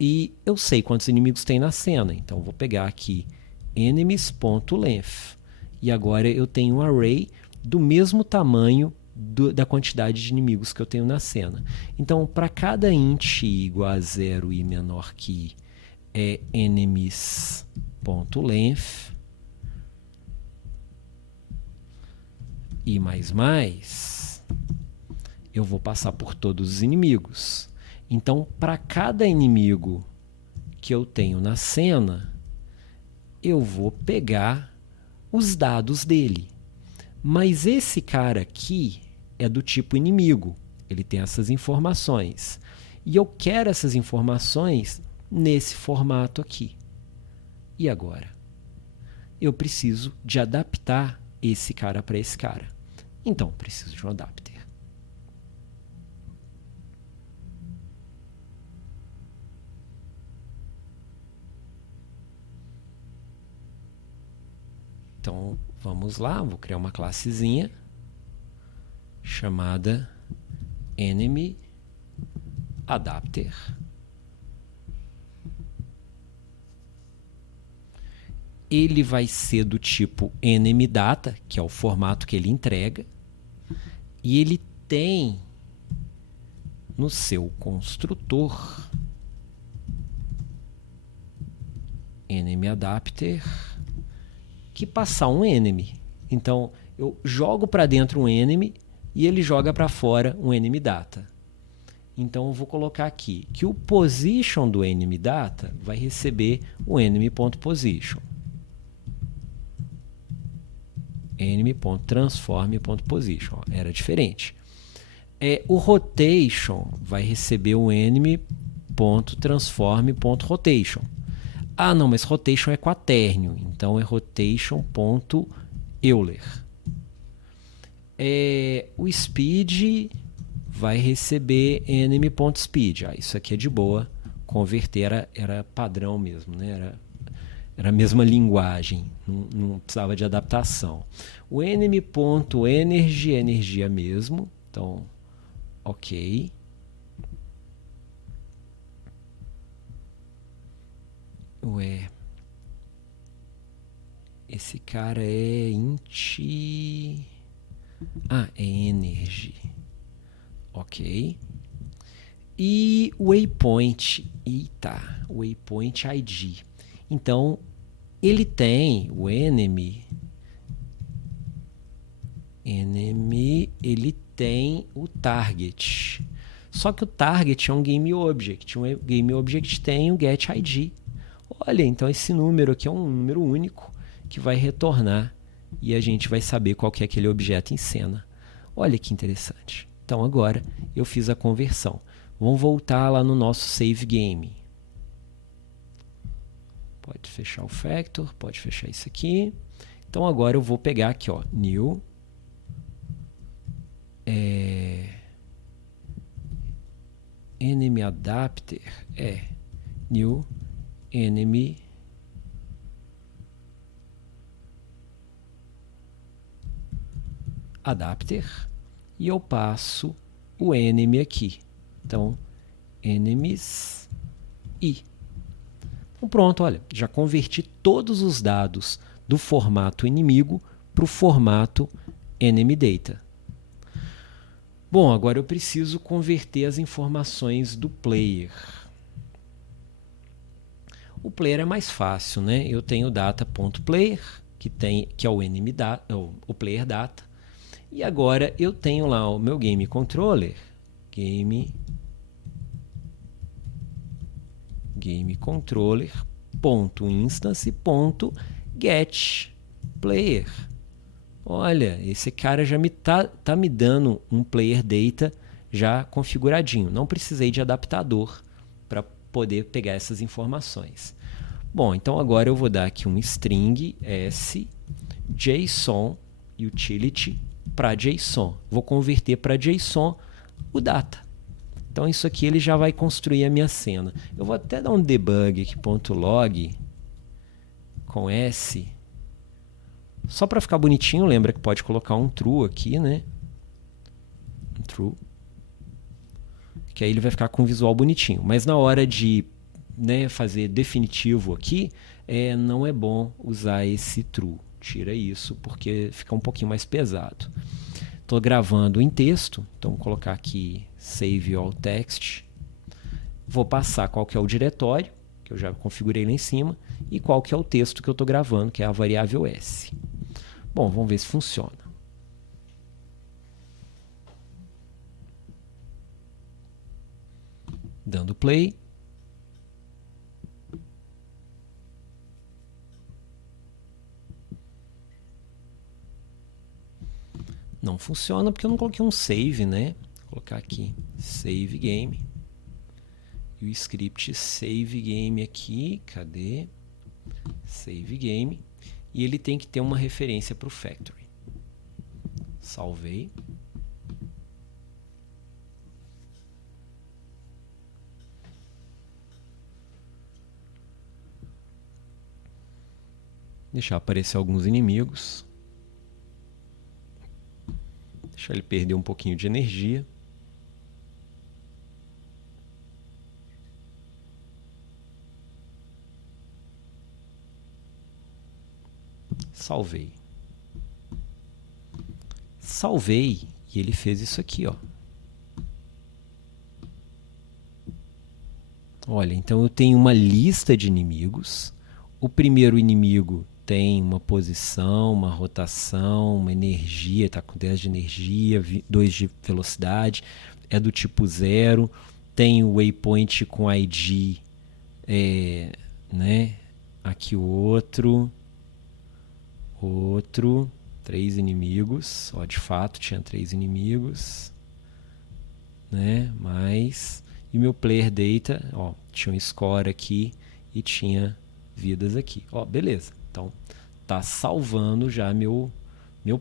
e eu sei quantos inimigos tem na cena. Então eu vou pegar aqui enemies.length. E agora eu tenho um array do mesmo tamanho da quantidade de inimigos que eu tenho na cena. Então, para cada int igual a 0 e menor que enemies.length, e mais, eu vou passar por todos os inimigos. Então, para cada inimigo que eu tenho na cena, eu vou pegar os dados dele. Mas esse cara aqui é do tipo inimigo. Ele tem essas informações. E eu quero essas informações nesse formato aqui. E agora? Eu preciso de adaptar esse cara para esse cara. Então, preciso de um adapter. Então, vamos lá. Vou criar uma classezinha chamada enemy adapter. Ele vai ser do tipo enemy data, que é o formato que ele entrega. E ele tem no seu construtor enemy adapter que passar um enemy. Então, eu jogo para dentro um enemy e ele joga para fora um enemy data. Então, eu vou colocar aqui que o position do enemy data vai receber o enemy.position. enemy.transform.position. Era diferente. O rotation vai receber o enemy.transform.rotation. Ah, não, mas rotation é quaternio. Então é rotation.euler. O speed vai receber enemy.speed. Isso aqui é de boa. Converter era padrão mesmo, né? Era a mesma linguagem, não precisava de adaptação. O enemy.energy é energia mesmo, então, ok. Ué, esse cara é int... é energy. Ok. E o waypoint, waypoint ID. Então, ele tem o enemy, ele tem o target. Só que o target é um game object. Um game object tem o get ID. Olha, então esse número aqui é um número único que vai retornar e a gente vai saber qual que é aquele objeto em cena. Olha que interessante. Então agora eu fiz a conversão. Vamos voltar lá no nosso save game. Pode fechar o factor, pode fechar isso aqui. Então agora eu vou pegar aqui, ó, new enemy adapter new enemy adapter e eu passo o enemy aqui. Então, enemies e. Então, pronto, olha, já converti todos os dados do formato inimigo para o formato enemy data. Bom, agora eu preciso converter as informações do player. O player é mais fácil, né? Eu tenho data.player, que é o enemy data, o player data. E agora eu tenho lá o meu game controller, game controller.instance.getPlayer. Olha, esse cara já tá me dando um player data já configuradinho. Não precisei de adaptador para poder pegar essas informações. Bom, então agora eu vou dar aqui um string s JSON utility para JSON. Vou converter para JSON o data. Então isso aqui ele já vai construir a minha cena. Eu vou até dar um debug aqui, .log com S. Só para ficar bonitinho, lembra que pode colocar um true aqui, né? Um true. Que aí ele vai ficar com um visual bonitinho. Mas na hora de, né, fazer definitivo aqui, não é bom usar esse true. Tira isso, porque fica um pouquinho mais pesado. Estou gravando em texto, então vou colocar aqui Save All Text. Vou passar qual que é o diretório, que eu já configurei lá em cima, e qual que é o texto que eu estou gravando, que é a variável S. Bom, vamos ver se funciona. Dando play. Não funciona porque eu não coloquei um save, né? Vou colocar aqui save game. E o script save game aqui, cadê? Save game. E ele tem que ter uma referência para o factory. Salvei. Deixar aparecer alguns inimigos. Deixar ele perder um pouquinho de energia. Salvei. Salvei e ele fez isso aqui, ó. Olha, então eu tenho uma lista de inimigos. O primeiro inimigo tem uma posição, uma rotação, uma energia, está com 10 de energia, 2 de velocidade, é do tipo 0, tem o waypoint com ID, né? Aqui o outro, 3 inimigos, ó, de fato tinha 3 inimigos, né? E meu player data, ó, tinha um score aqui e tinha vidas aqui, ó, beleza. Então, tá salvando já meu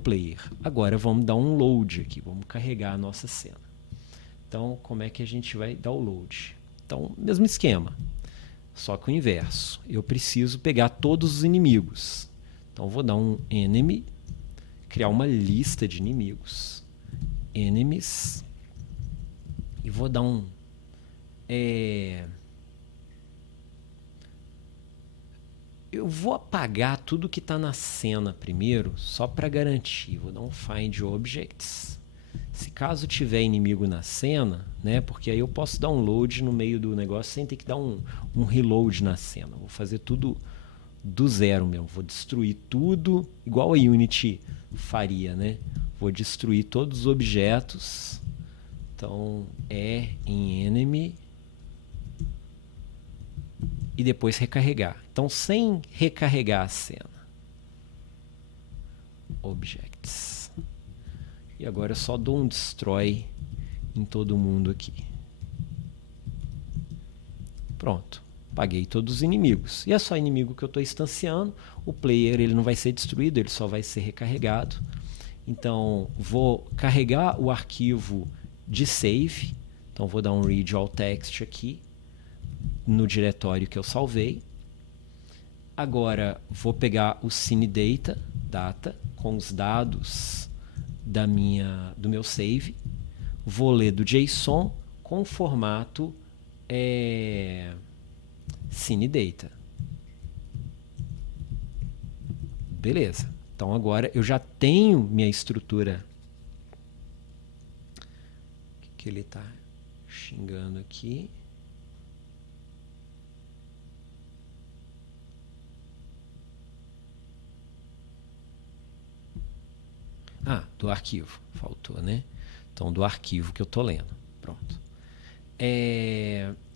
player. Agora vamos dar um load aqui, vamos carregar a nossa cena. Então, como é que a gente vai dar o load? Então, mesmo esquema, só que o inverso. Eu preciso pegar todos os inimigos. Então, vou dar um enemy, criar uma lista de inimigos, enemies, e vou dar um eu vou apagar tudo que está na cena primeiro, só para garantir. Vou dar um find objects. Esse caso tiver inimigo na cena, né, porque aí eu posso dar um load no meio do negócio sem ter que dar um reload na cena. Vou fazer tudo do zero mesmo. Vou destruir tudo, igual a Unity faria, né? Vou destruir todos os objetos. Então, em enemy e depois recarregar. Então, sem recarregar a cena. Objects. E agora eu só dou um destroy em todo mundo aqui. Pronto. Apaguei todos os inimigos. E é só inimigo que eu estou instanciando. O player ele não vai ser destruído, ele só vai ser recarregado. Então, vou carregar o arquivo de save. Então, vou dar um read all text aqui no diretório que eu salvei. Agora, vou pegar o CineData com os dados do meu save. Vou ler do JSON com o formato CineData. Beleza. Então agora eu já tenho minha estrutura. O que ele está xingando aqui? Do arquivo. Faltou, né? Então, do arquivo que eu estou lendo. Pronto.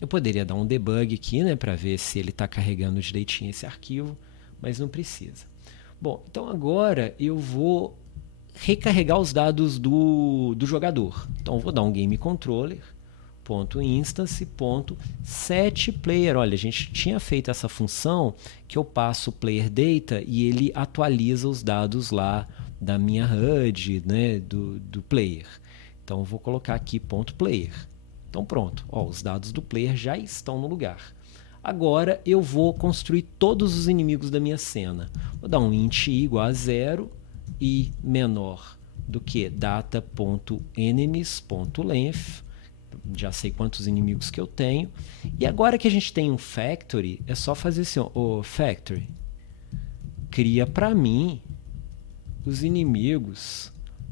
Eu poderia dar um debug aqui, né? Para ver se ele está carregando direitinho esse arquivo, mas não precisa. Bom, então agora eu vou recarregar os dados do jogador. Então, eu vou dar um GameController.instance.setPlayer. Olha, a gente tinha feito essa função que eu passo o player data e ele atualiza os dados lá da minha HUD, né, do player. Então, eu vou colocar aqui .player. Então, pronto. Os dados do player já estão no lugar. Agora, eu vou construir todos os inimigos da minha cena. Vou dar um int i igual a 0 e menor do que data.enemies.length. Já sei quantos inimigos que eu tenho. E agora que a gente tem um factory, é só fazer assim, o factory cria para mim os inimigos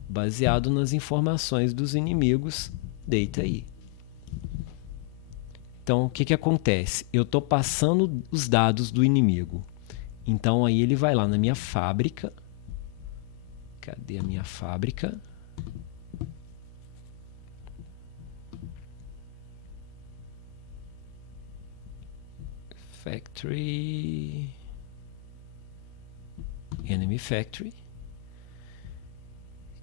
baseado nas informações dos inimigos data aí. Então, o que acontece? Eu estou passando os dados do inimigo. Então, aí ele vai lá na minha fábrica. Cadê a minha fábrica? Factory. Enemy Factory.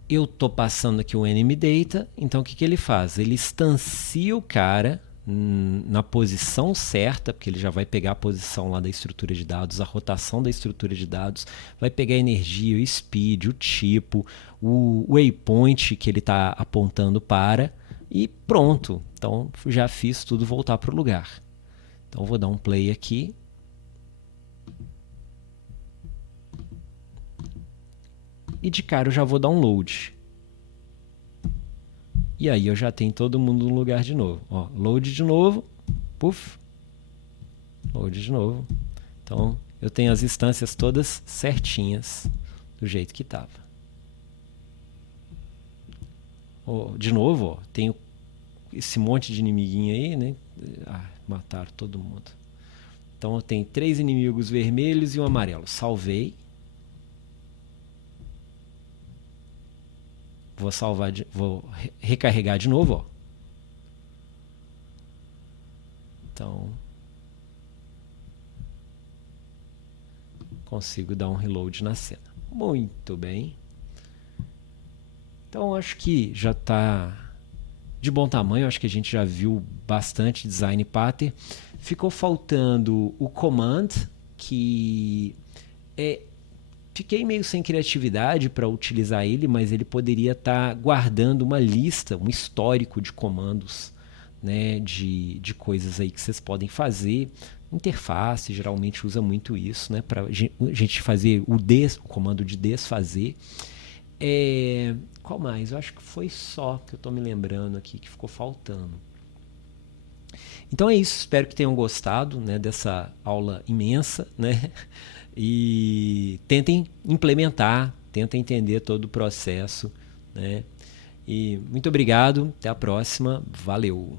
Eu estou passando aqui o enemy data. Então, o que ele faz? Ele instancia o cara na posição certa, porque ele já vai pegar a posição lá da estrutura de dados, a rotação da estrutura de dados, vai pegar a energia, o speed, o tipo, o waypoint que ele está apontando para e pronto. Então já fiz tudo voltar para o lugar. Então vou dar um play aqui. E de cara eu já vou dar um load. E aí eu já tenho todo mundo no lugar de novo. Load de novo. Puf. Load de novo. Então, eu tenho as instâncias todas certinhas do jeito que estava. De novo, tenho esse monte de inimiguinho aí, né? Mataram todo mundo. Então, eu tenho 3 inimigos vermelhos e um amarelo. Salvei. Vou recarregar de novo, Então, consigo dar um reload na cena. Muito bem. Então, acho que já está de bom tamanho. Acho que a gente já viu bastante design pattern. Ficou faltando o command, que fiquei meio sem criatividade para utilizar ele, mas ele poderia estar guardando uma lista, um histórico de comandos, né, de coisas aí que vocês podem fazer. Interface geralmente usa muito isso, né, para a gente fazer o comando de desfazer. Qual mais? Eu acho que foi só que eu estou me lembrando aqui que ficou faltando. Então é isso, espero que tenham gostado, né, dessa aula imensa, né? E tentem implementar, tentem entender todo o processo, né? E muito obrigado, até a próxima, valeu!